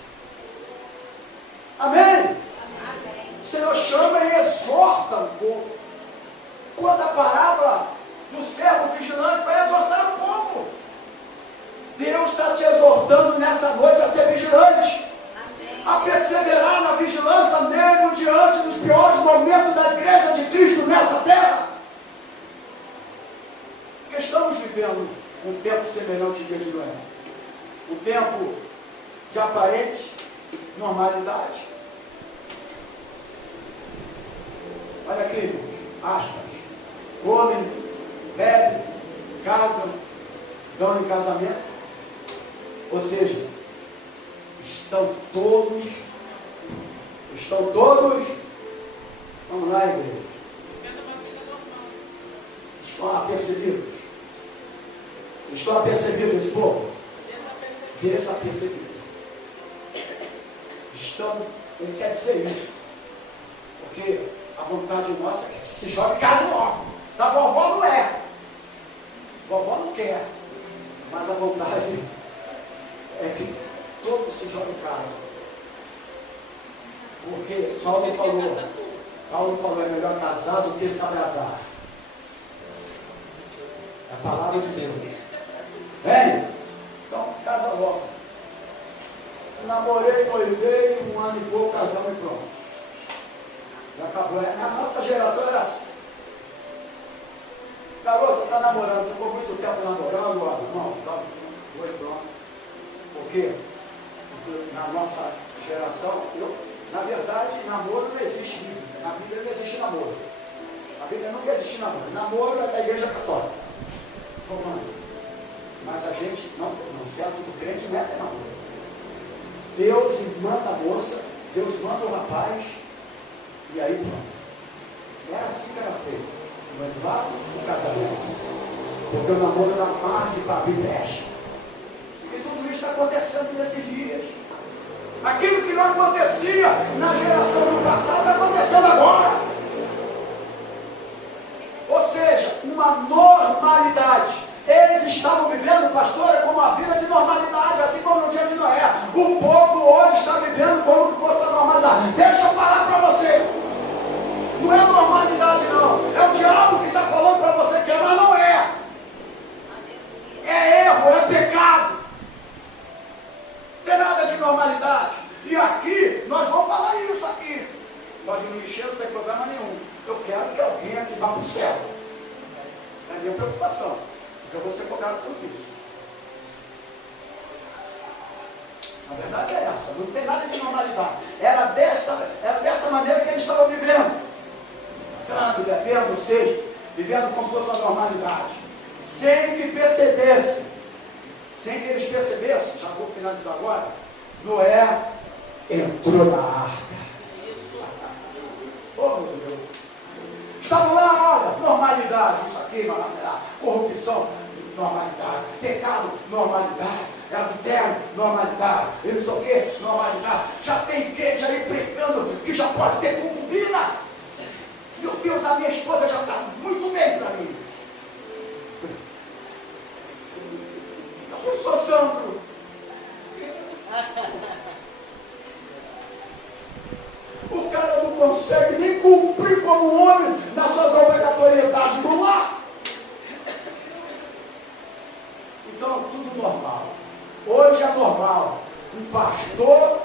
Amém? Amém? O Senhor chama e exorta o povo. Quando a palavra do servo vigilante vai exortar o povo. Deus está te exortando nessa noite a ser vigilante. Amém. A perseverar na vigilância mesmo diante dos piores momentos da igreja de Cristo nessa terra. Porque estamos vivendo um tempo semelhante ao dia de Noé. Um tempo de aparente normalidade. Olha aqui, irmãos, aspas. Comem, bebem, casam, dão em casamento. Ou seja, estão todos, vamos lá, igreja, estão apercebidos. Estão apercebidos esse povo? Desapercebidos. Ele quer dizer isso. Porque a vontade nossa é que se jogue em casa logo. Da vovó não é. Vovó não quer. Mas a vontade é que todos se jogam em casa. Porque Paulo falou, é melhor casar do que se abrasar. É a palavra de Deus. Vem? Então, casa logo. Eu namorei, noivei, 1 ano e pouco, casamos e pronto. Já acabou. Na nossa geração era assim. Garota, está namorando, ficou muito tempo namorando, ó, irmão, foi pronto. Por quê? Porque na nossa geração, na verdade, namoro não existe Bíblia. Na Bíblia não existe namoro. Na Bíblia não existe namoro. Namoro é da igreja católica. Romana. Mas a gente, não certo do crente não é até namoro. Deus manda a moça, Deus manda o rapaz, e aí pronto. Era assim que era feito. O noivado, o casamento. Porque o namoro era margem para abrir brecha. E tudo isso está acontecendo nesses dias. Aquilo que não acontecia na geração do passado está acontecendo agora. Ou seja, uma normalidade. Eles estavam vivendo, pastor, como uma vida de normalidade, assim como no dia de Noé. O povo hoje está vivendo como que fosse a normalidade. Deixa eu falar para você. Não é normalidade não. É o diabo que está falando para você que é, mas não é. É erro, é pecado. Não tem nada de normalidade. E aqui, nós vamos falar isso aqui. Nós não encher, não tem problema nenhum. Eu quero que alguém aqui vá para o céu. É a minha preocupação. Porque eu vou ser cobrado por isso. A verdade é essa. Não tem nada de normalidade. Era desta maneira que eles estavam vivendo. Sabe, bebendo, ou seja, vivendo como fosse uma normalidade. Sem que percebessem. Sem que eles percebessem. Já vou finalizar agora. Noé entrou na arca. Oh, meu Deus. Estavam lá, olha, normalidade, isso aqui, normalidade, corrupção, normalidade, pecado, normalidade, adultério, normalidade, e não sei o que, normalidade. Já tem igreja aí pregando que já pode ter concubina. Meu Deus, a minha esposa já está muito bem para mim. Eu sou santo. O cara não consegue nem cumprir como homem nas suas obrigatoriedades no lar. Então, tudo normal. Hoje é normal. Um pastor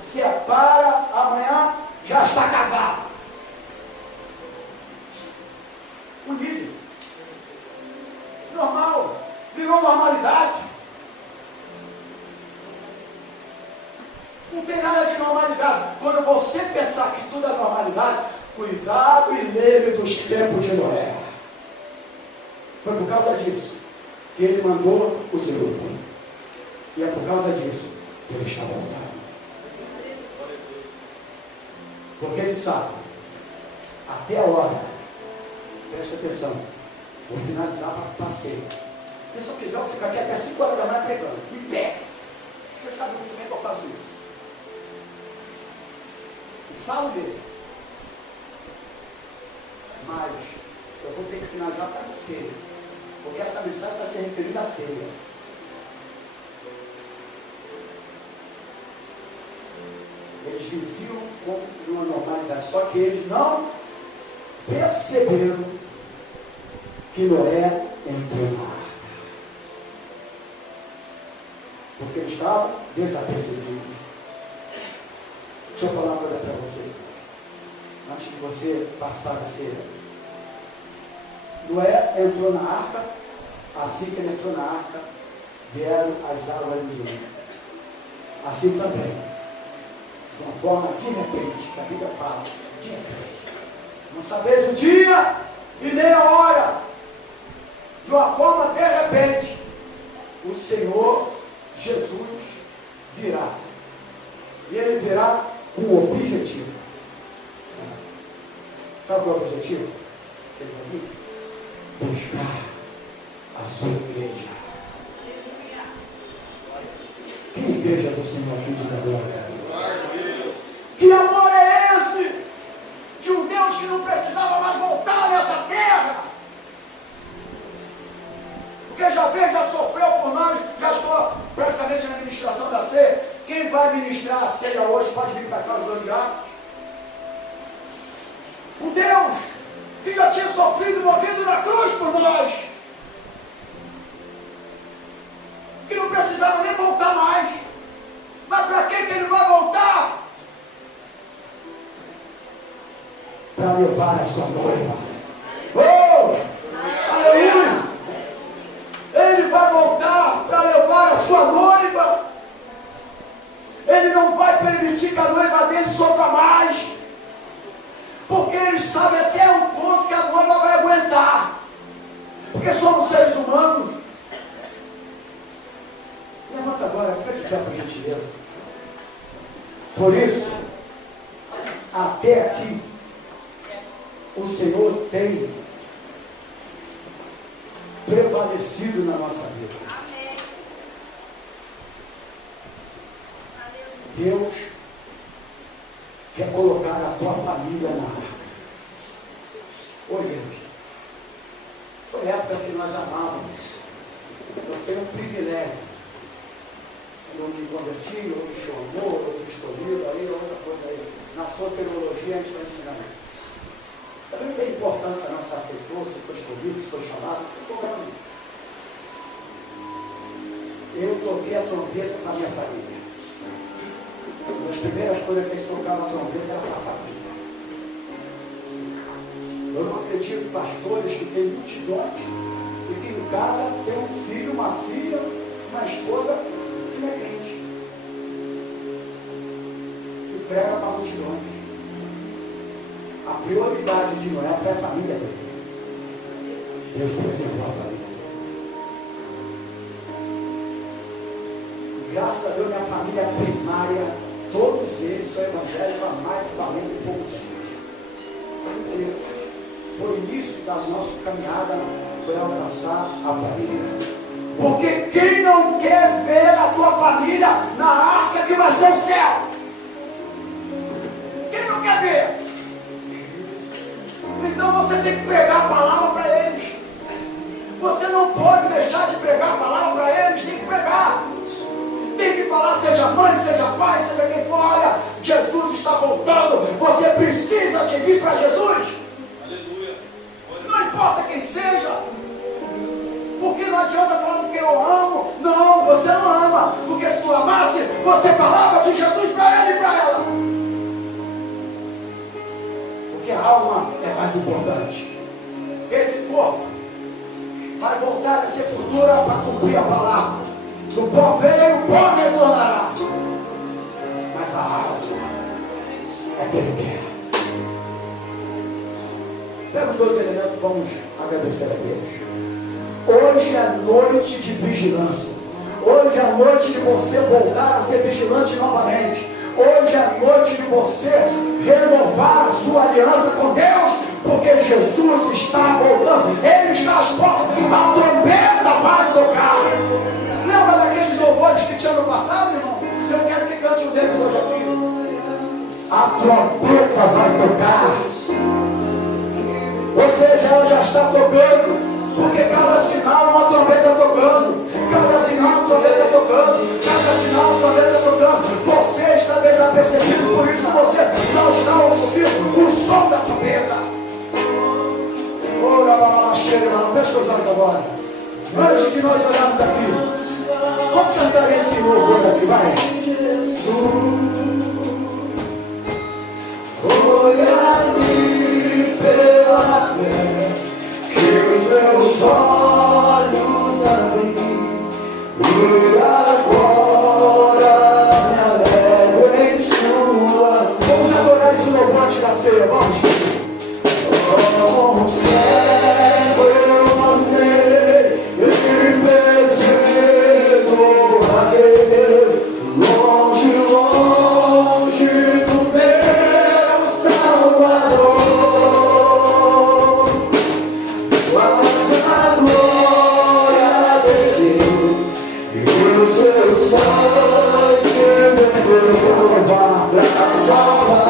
separa, amanhã já está casado. Um líder. Normal. Virou normalidade. Não tem nada de normalidade. Quando você pensar que tudo é normalidade, cuidado e lembre dos tempos de Noé. Foi por causa disso que ele mandou o dilúvio. E é por causa disso que ele está voltando. Porque ele sabe, até a hora, presta atenção, vou finalizar para passeio. Se eu quiser, eu fico aqui até 5 horas da manhã pregando, em pé. Você sabe muito bem que eu faço isso. E falo dele. Mas eu vou ter que finalizar para a ceia. Porque essa mensagem está se referindo à ceia. Eles viviam como uma normalidade, só que eles não perceberam que Noé entrou na arca. Porque eles estavam desapercebidos. Deixa eu falar uma coisa para você, antes de você participar da ceia. Noé entrou na arca, assim que ele entrou na arca, vieram as águas do dilúvio. Assim também, de uma forma de repente, que a Bíblia fala, de repente. Não sabeis o dia e nem a hora. De uma forma de repente, o Senhor Jesus virá. E ele virá com um objetivo. Sabe qual é o objetivo? Ele vai vir buscar a sua igreja. Que igreja do Senhor aqui de glória? Que amor é esse? De um Deus que não precisava mais voltar nessa terra. Porque já sofreu por nós, já estou praticamente na ministração da ceia. Quem vai ministrar a ceia hoje pode vir para cá, os dois diabos. Um Deus que já tinha sofrido e morrido na cruz por nós. Que não precisava nem voltar mais. Mas para que ele vai voltar? Para levar a sua noiva. Oh! Aleluia! Ele vai voltar para levar a sua noiva. Ele não vai permitir que a noiva dele sofra mais. Porque ele sabe até o ponto que a noiva vai aguentar. Porque somos seres humanos. Levanta agora, fica de pé por gentileza. Por isso, até aqui, o Senhor tem prevalecido na nossa vida. Deus quer colocar a tua família na arca. Olha, foi a época que nós amávamos. Eu tenho um privilégio. Eu me converti, eu me chamou, eu fui escolhido, aí outra coisa aí. Na soteriologia a gente está ensinando. Também não tem importância não se aceitou, se foi escolhido, se foi chamado, não tem problema. Eu toquei a trombeta para a minha família. Uma das primeiras coisas que eles tocavam a trombeta era para a família. Eu não acredito em pastores que têm multidões e que em casa tem um filho, uma filha, uma esposa que não é crente. E prega para multidões. A prioridade de Noé foi a família dele. Deus preservou a família dele. Graças a Deus, minha família primária, todos eles são evangélicos há mais de 40 e poucos anos. Foi o início da nossa caminhada, foi alcançar a família. Porque quem não quer ver a tua família na arca que vai ser o céu? Quem não quer ver? Então você tem que pregar a palavra para eles. Você não pode deixar de pregar a palavra para eles, tem que pregar. Tem que falar, seja mãe, seja pai, seja quem for, olha, Jesus está voltando, você precisa te vir para Jesus. Aleluia. Não importa quem seja, porque não adianta falar porque eu amo. Não, você não ama, porque se tu amasse, você falava de Jesus para ele e para ela. Porque a alma é mais importante. Esse corpo vai voltar a ser futura para cumprir a palavra. Do pó veio, o pó retornará. Mas a alma é que ele quer. Pega os dois elementos, vamos agradecer a Deus. Hoje é noite de vigilância. Hoje é a noite de você voltar a ser vigilante novamente. Hoje é a noite de você renovar a sua aliança com Deus, porque Jesus está voltando. Ele está às portas. A trombeta vai tocar. Lembra daqueles louvores que tinha no passado, irmão? Eu quero que cante um deles hoje aqui. A trombeta vai tocar. Ou seja, ela já está tocando. Porque cada sinal é uma trombeta tocando. Cada sinal é uma trombeta tocando. Cada sinal é uma trombeta tocando. Você está desapercebido, por isso você não está ouvindo o som da trombeta. Ora, lá, chega, não fecha os olhos agora. Antes de nós olharmos aqui, vamos cantar esse louvor aqui, vai. Foi ali pela fé que os meus olhos abri, e agora me alegro em sua. Vamos adorar esse louvor antes da ceia, vamos. Como cego eu andei e perdido vaguei, longe, longe do meu Salvador. Mas a glória desceu e o seu sangue me levou para salvar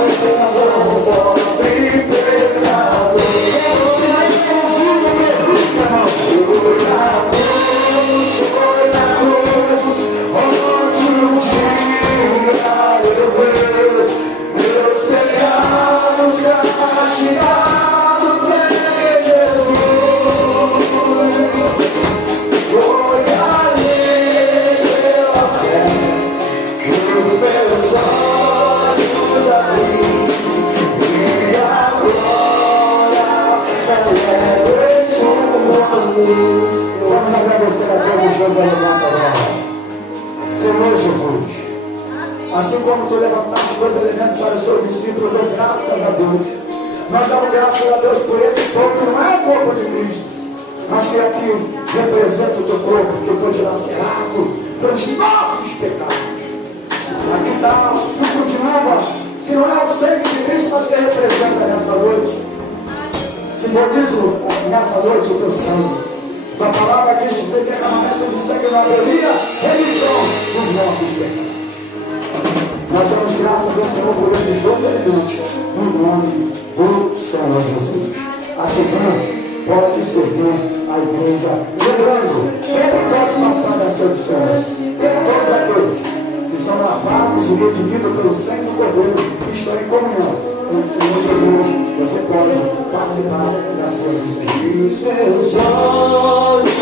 o pecador. Vamos agradecer a Deus e Deus levanta agora. Senhor Jesus, assim como tu levantaste dois elementos para o seu discípulo, eu dou graças a Deus. Nós damos graças a Deus por esse corpo que não é o corpo de Cristo, mas que aqui representa o teu corpo, que foi dilacerado pelos nossos pecados. Aqui está o suco de uva, que não é o sangue de Cristo, mas que representa nessa noite. Simbolizo nessa noite o teu sangue. Tua palavra diz que o derramamento de sangue na alegria, remissão dos nossos pecados. Nós damos graças ao Senhor por esses dois elementos, no nome do Senhor Jesus. A segunda pode servir a igreja. Lembrando, quem pode passar das seduções? Todos aqueles que são lavados e redimidos pelo sangue do Cordeiro e estão em comunhão com o Senhor Jesus, você pode participar da sua missão. E os meus olhos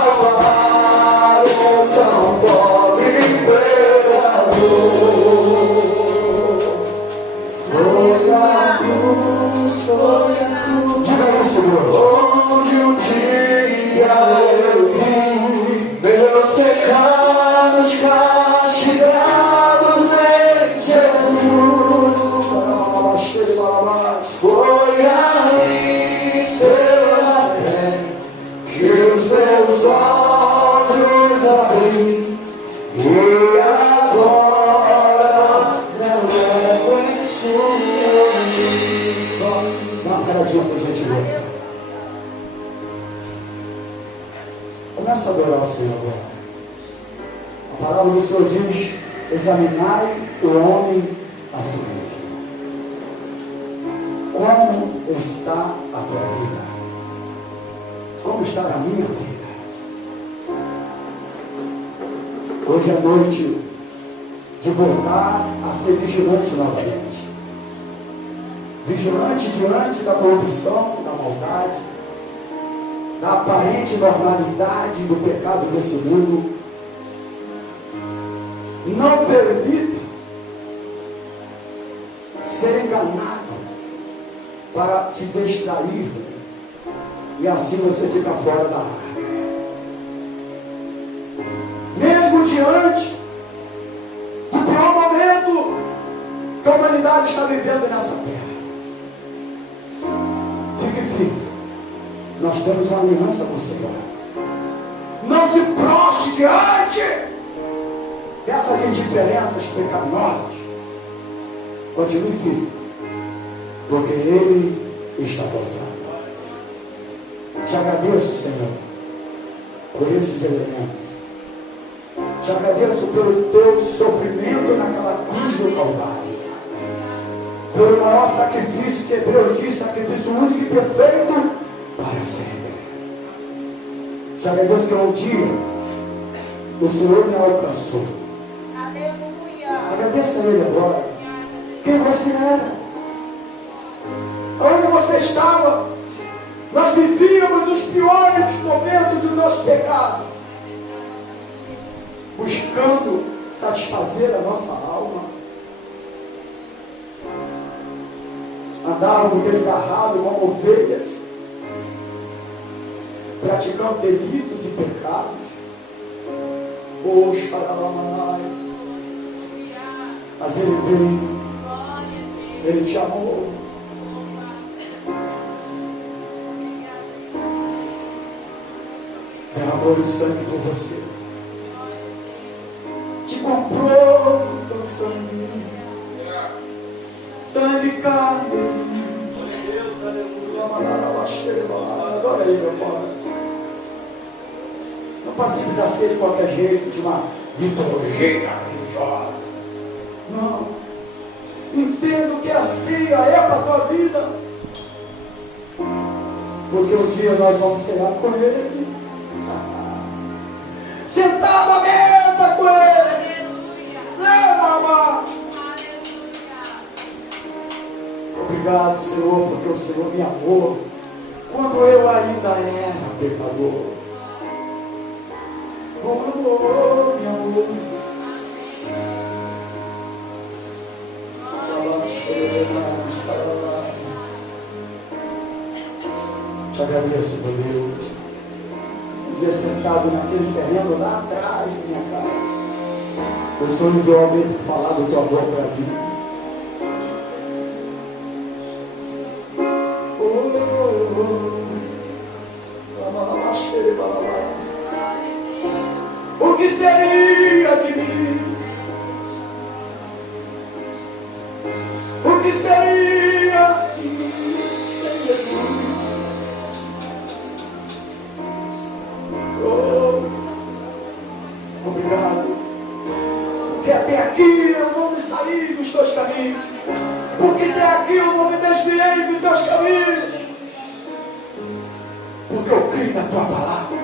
salvar o foi a cruz. Diga isso, Deus. Onde um dia eu vi meus pecados castigados em Jesus. Foi ali pela fé que os meus olhos abri. E agora eu levo em sua. Dá uma paradinha por gentileza. Começa a adorar o Senhor agora. A palavra do Senhor diz: examinai o homem a si mesmo. Como está a tua vida? Como está a minha vida? Hoje é noite de voltar a ser vigilante novamente. Vigilante diante da corrupção, da maldade, da aparente normalidade do pecado desse mundo. Não permita ser enganado para te distrair e assim você fica fora da arca. Mesmo diante do pior momento que a humanidade está vivendo nessa terra, fique firme. Nós temos uma aliança com o Senhor. Não se proste diante dessas indiferenças pecaminosas. Continue firme, porque Ele está voltando. Te agradeço, Senhor, por esses elementos. Te agradeço pelo teu sofrimento naquela cruz do Calvário, pelo maior sacrifício que Hebreus diz, sacrifício único e perfeito para sempre. Te agradeço que um dia o Senhor me alcançou. Aleluia. Agradeça a Ele agora. Quem você era? Onde você estava? Nós vivíamos nos piores momentos dos nossos pecados, buscando satisfazer a nossa alma. Andávamos desgarrados como ovelhas, praticando delitos e pecados. Mas Ele veio, Ele te amou. Derramou o sangue por você, te comprou com sangue, sangue carmesim. Adora Ele, meu Pai. Não participe da ceia de qualquer jeito, de uma liturgia religiosa. Não. Entendo que a ceia é para a tua vida, porque um dia nós vamos cear com Ele, sentado à mesa com Ele. Leva. Obrigado, Senhor, porque o Senhor me amou quando eu ainda era pecador. Oh, me amor. Te agradeço, meu Deus. Um dia sentado naquele terreno lá atrás da minha casa, o Senhor enviou alguém para falar do teu amor para mim. O que seria de mim? O que seria de mim sem Jesus? Obrigado, porque até aqui eu não me saí dos teus caminhos, porque até aqui eu não me desviei dos teus caminhos, porque eu creio na tua palavra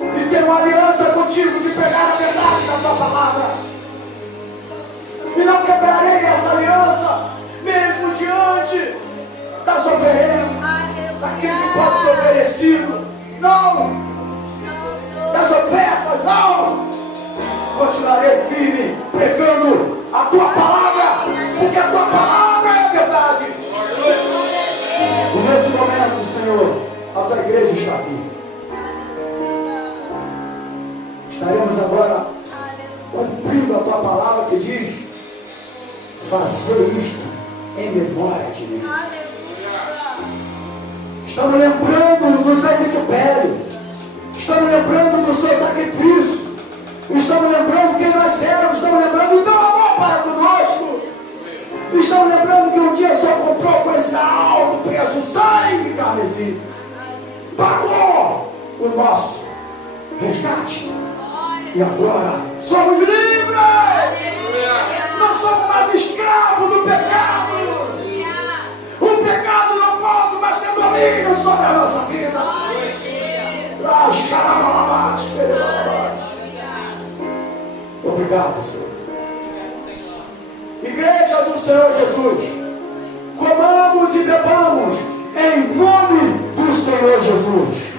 e tenho uma aliança contigo de pegar a verdade da tua palavra, e não quebrarei essa aliança, mesmo diante das oferendas, daquilo que pode ser oferecido, não, das ofertas, não. Continuarei firme, pregando a tua palavra, porque a tua palavra é a Senhor, a tua igreja está aqui. Estaremos agora cumprindo a tua palavra que diz: fazer isto em memória de mim. Estamos lembrando do seu vitupério. Estamos lembrando do seu sacrifício. Estamos lembrando quem nós éramos. Estamos lembrando do teu amor para conosco. Estamos lembrando que um dia o Senhor comprou com esse alto preço, sangue carmesim. Pagou o nosso resgate. E agora somos livres. Não somos mais escravos do pecado. O pecado não pode mais ter domínio sobre a nossa vida. Obrigado, Senhor. Igreja do Senhor Jesus, comamos e bebamos em nome do Senhor Jesus.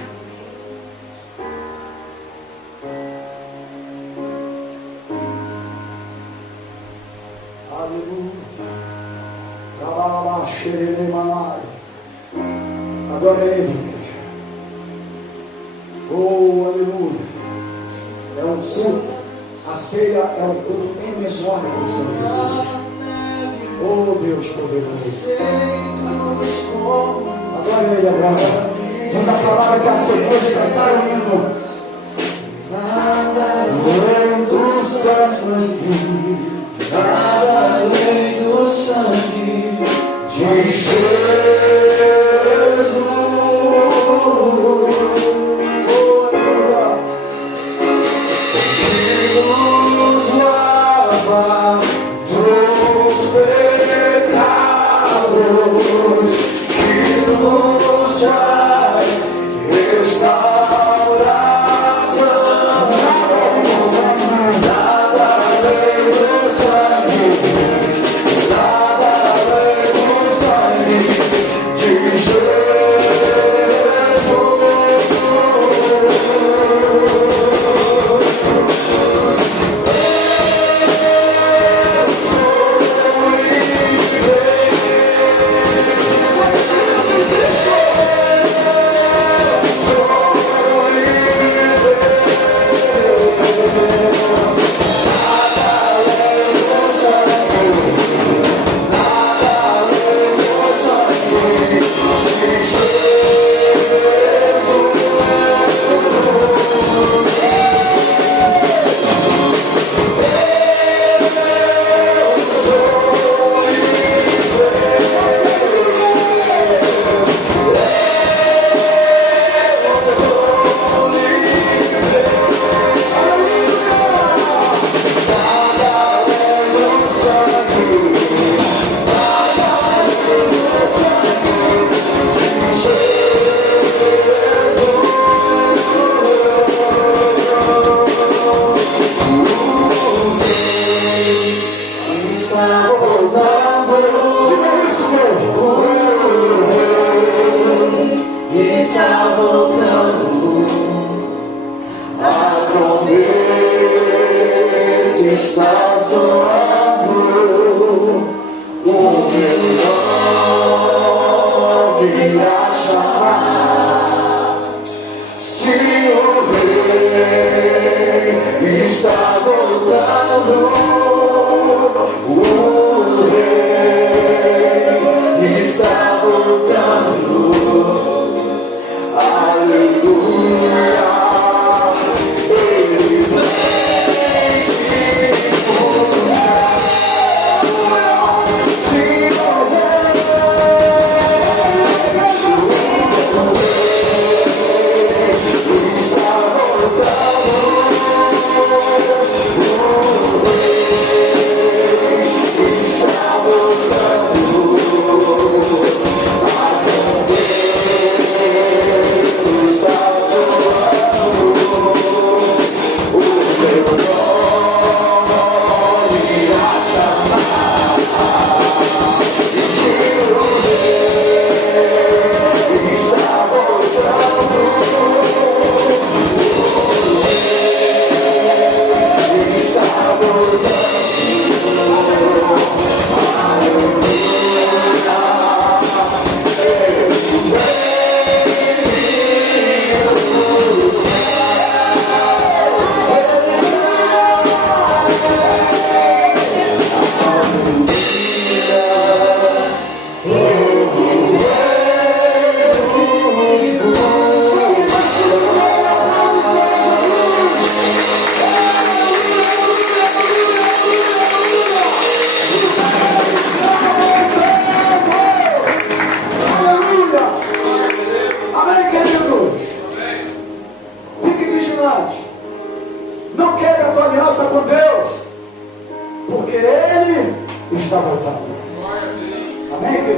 Adora Ele, igreja. Oh, aleluia. É um culto. A ceia é um culto em memória do Senhor Jesus. Oh, Deus poderoso. Adora Ele agora. Diz a palavra que a depois de cantar o hino. Nada além do sangue. Nada além do sangue de Jesus, que nos lava dos pecados, que nos faz restauração. Nada além do sangue.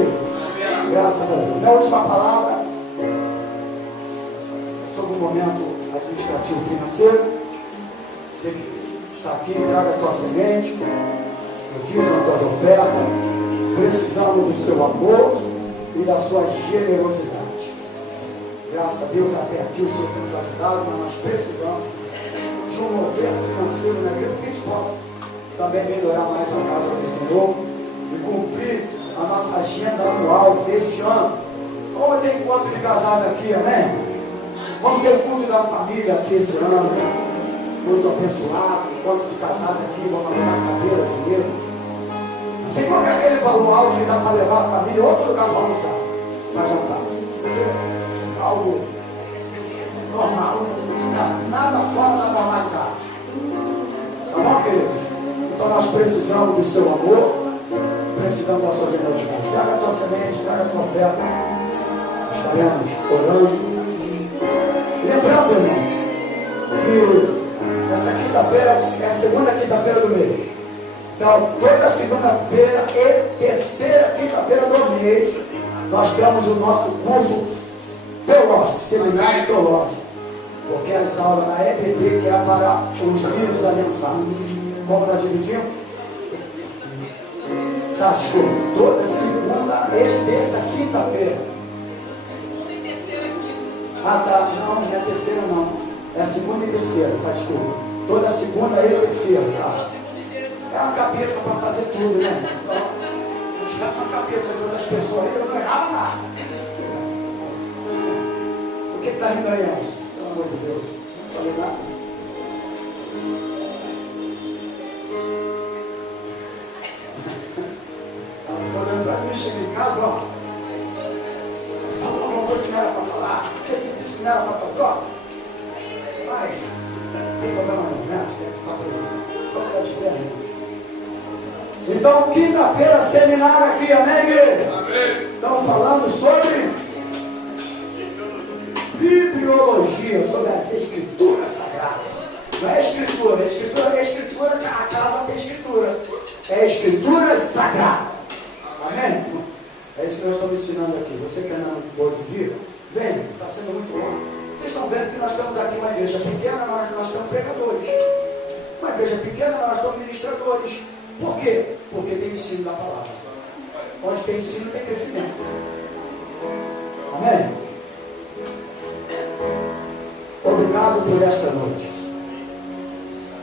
queridos? Graças a Deus. Minha última palavra é sobre o momento administrativo financeiro. Você que está aqui, traga a tua semente, utiliza as tuas ofertas. Precisamos do seu amor e da sua generosidade. Graças a Deus, até aqui o Senhor tem nos ajudado, mas nós precisamos de um mover financeiro na igreja, que a gente possa também melhorar mais a casa do Senhor e cumprir a nossa agenda anual deste ano. Vamos ter encontro de casais aqui, amém? Vamos ter o culto da família aqui esse ano, muito abençoado, encontro de casais aqui, vamos levar cadeiras e mesas. Sem qualquer aquele valor alto que dá para levar a família a outro lugar para almoçar, para jantar. Isso é algo normal, nada fora da normalidade. Tá bom, queridos? Então nós precisamos do seu amor, precisamos da sua generosidade. Traga a tua semente, traga a tua oferta. Estaremos orando. Lembrando, irmãos, que essa quinta-feira é a segunda quinta-feira do mês. Então, toda segunda-feira e terceira quinta-feira do mês, nós temos o nosso curso teológico, seminário teológico. Porque as aulas na EBD, que é para os líderes aliançados. Como nós dividimos? Tá, desculpa. Toda segunda e terça quinta-feira. Ah, tá. Não é terceira, não. É segunda e terceira, tá, desculpa. Toda segunda e terceira, tá. É uma cabeça para fazer tudo, né? Então, se eu tivesse uma cabeça de outras pessoas aí, eu não errava nada. O que está rindo aí, Elcio? Pelo amor de Deus. Não falei nada. Quando eu mim, cheguei em casa, ó. Falou uma coisa que não era para falar. Você que disse que não era para fazer, ó. Mas, não tem problema não, né? Vamos ficar de pé, né? Então, quinta-feira, seminário aqui, amém, igreja? Amém. Estamos falando sobre bibliologia, sobre as escrituras sagradas. Não é escritura, a casa tem escritura. É escritura sagrada. Amém? É isso que nós estamos ensinando aqui. Você que não pode vir, vem, está sendo muito bom. Vocês estão vendo que nós estamos aqui uma igreja pequena, nós estamos pregadores. Uma igreja pequena, nós estamos ministradores. Por quê? Porque tem ensino da palavra. Onde tem ensino, tem crescimento. Amém? Obrigado por esta noite.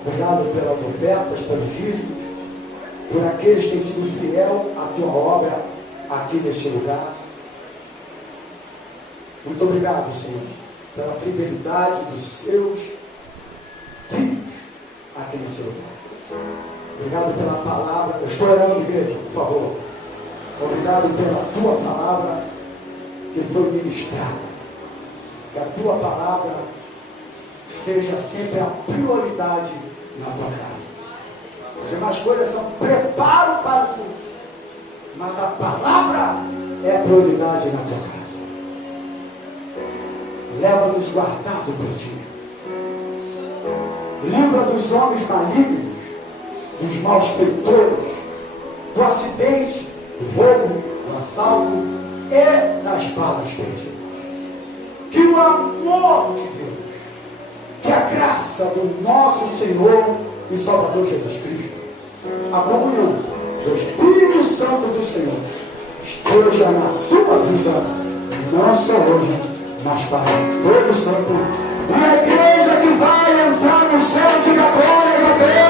Obrigado pelas ofertas, pelos dízimos, por aqueles que têm sido fiel à tua obra aqui neste lugar. Muito obrigado, Senhor, pela fidelidade dos seus filhos aqui nesse lugar. Obrigado pela palavra. Eu estou orando, igreja, por favor. Obrigado pela tua palavra que foi ministrada. Que a tua palavra seja sempre a prioridade na tua casa. As demais coisas são preparo para o culto, mas a palavra é a prioridade na tua casa. Leva-nos guardado por ti. Livra dos homens malignos, dos maus feitores, do acidente, do roubo, do assalto e das balas perdidas. Que o amor de Deus, que a graça do nosso Senhor e Salvador Jesus Cristo, a comunhão do Espírito Santo do Senhor, esteja na tua vida, não só hoje, mas para todo sempre. E a igreja que vai entrar no céu, diga glórias a Deus.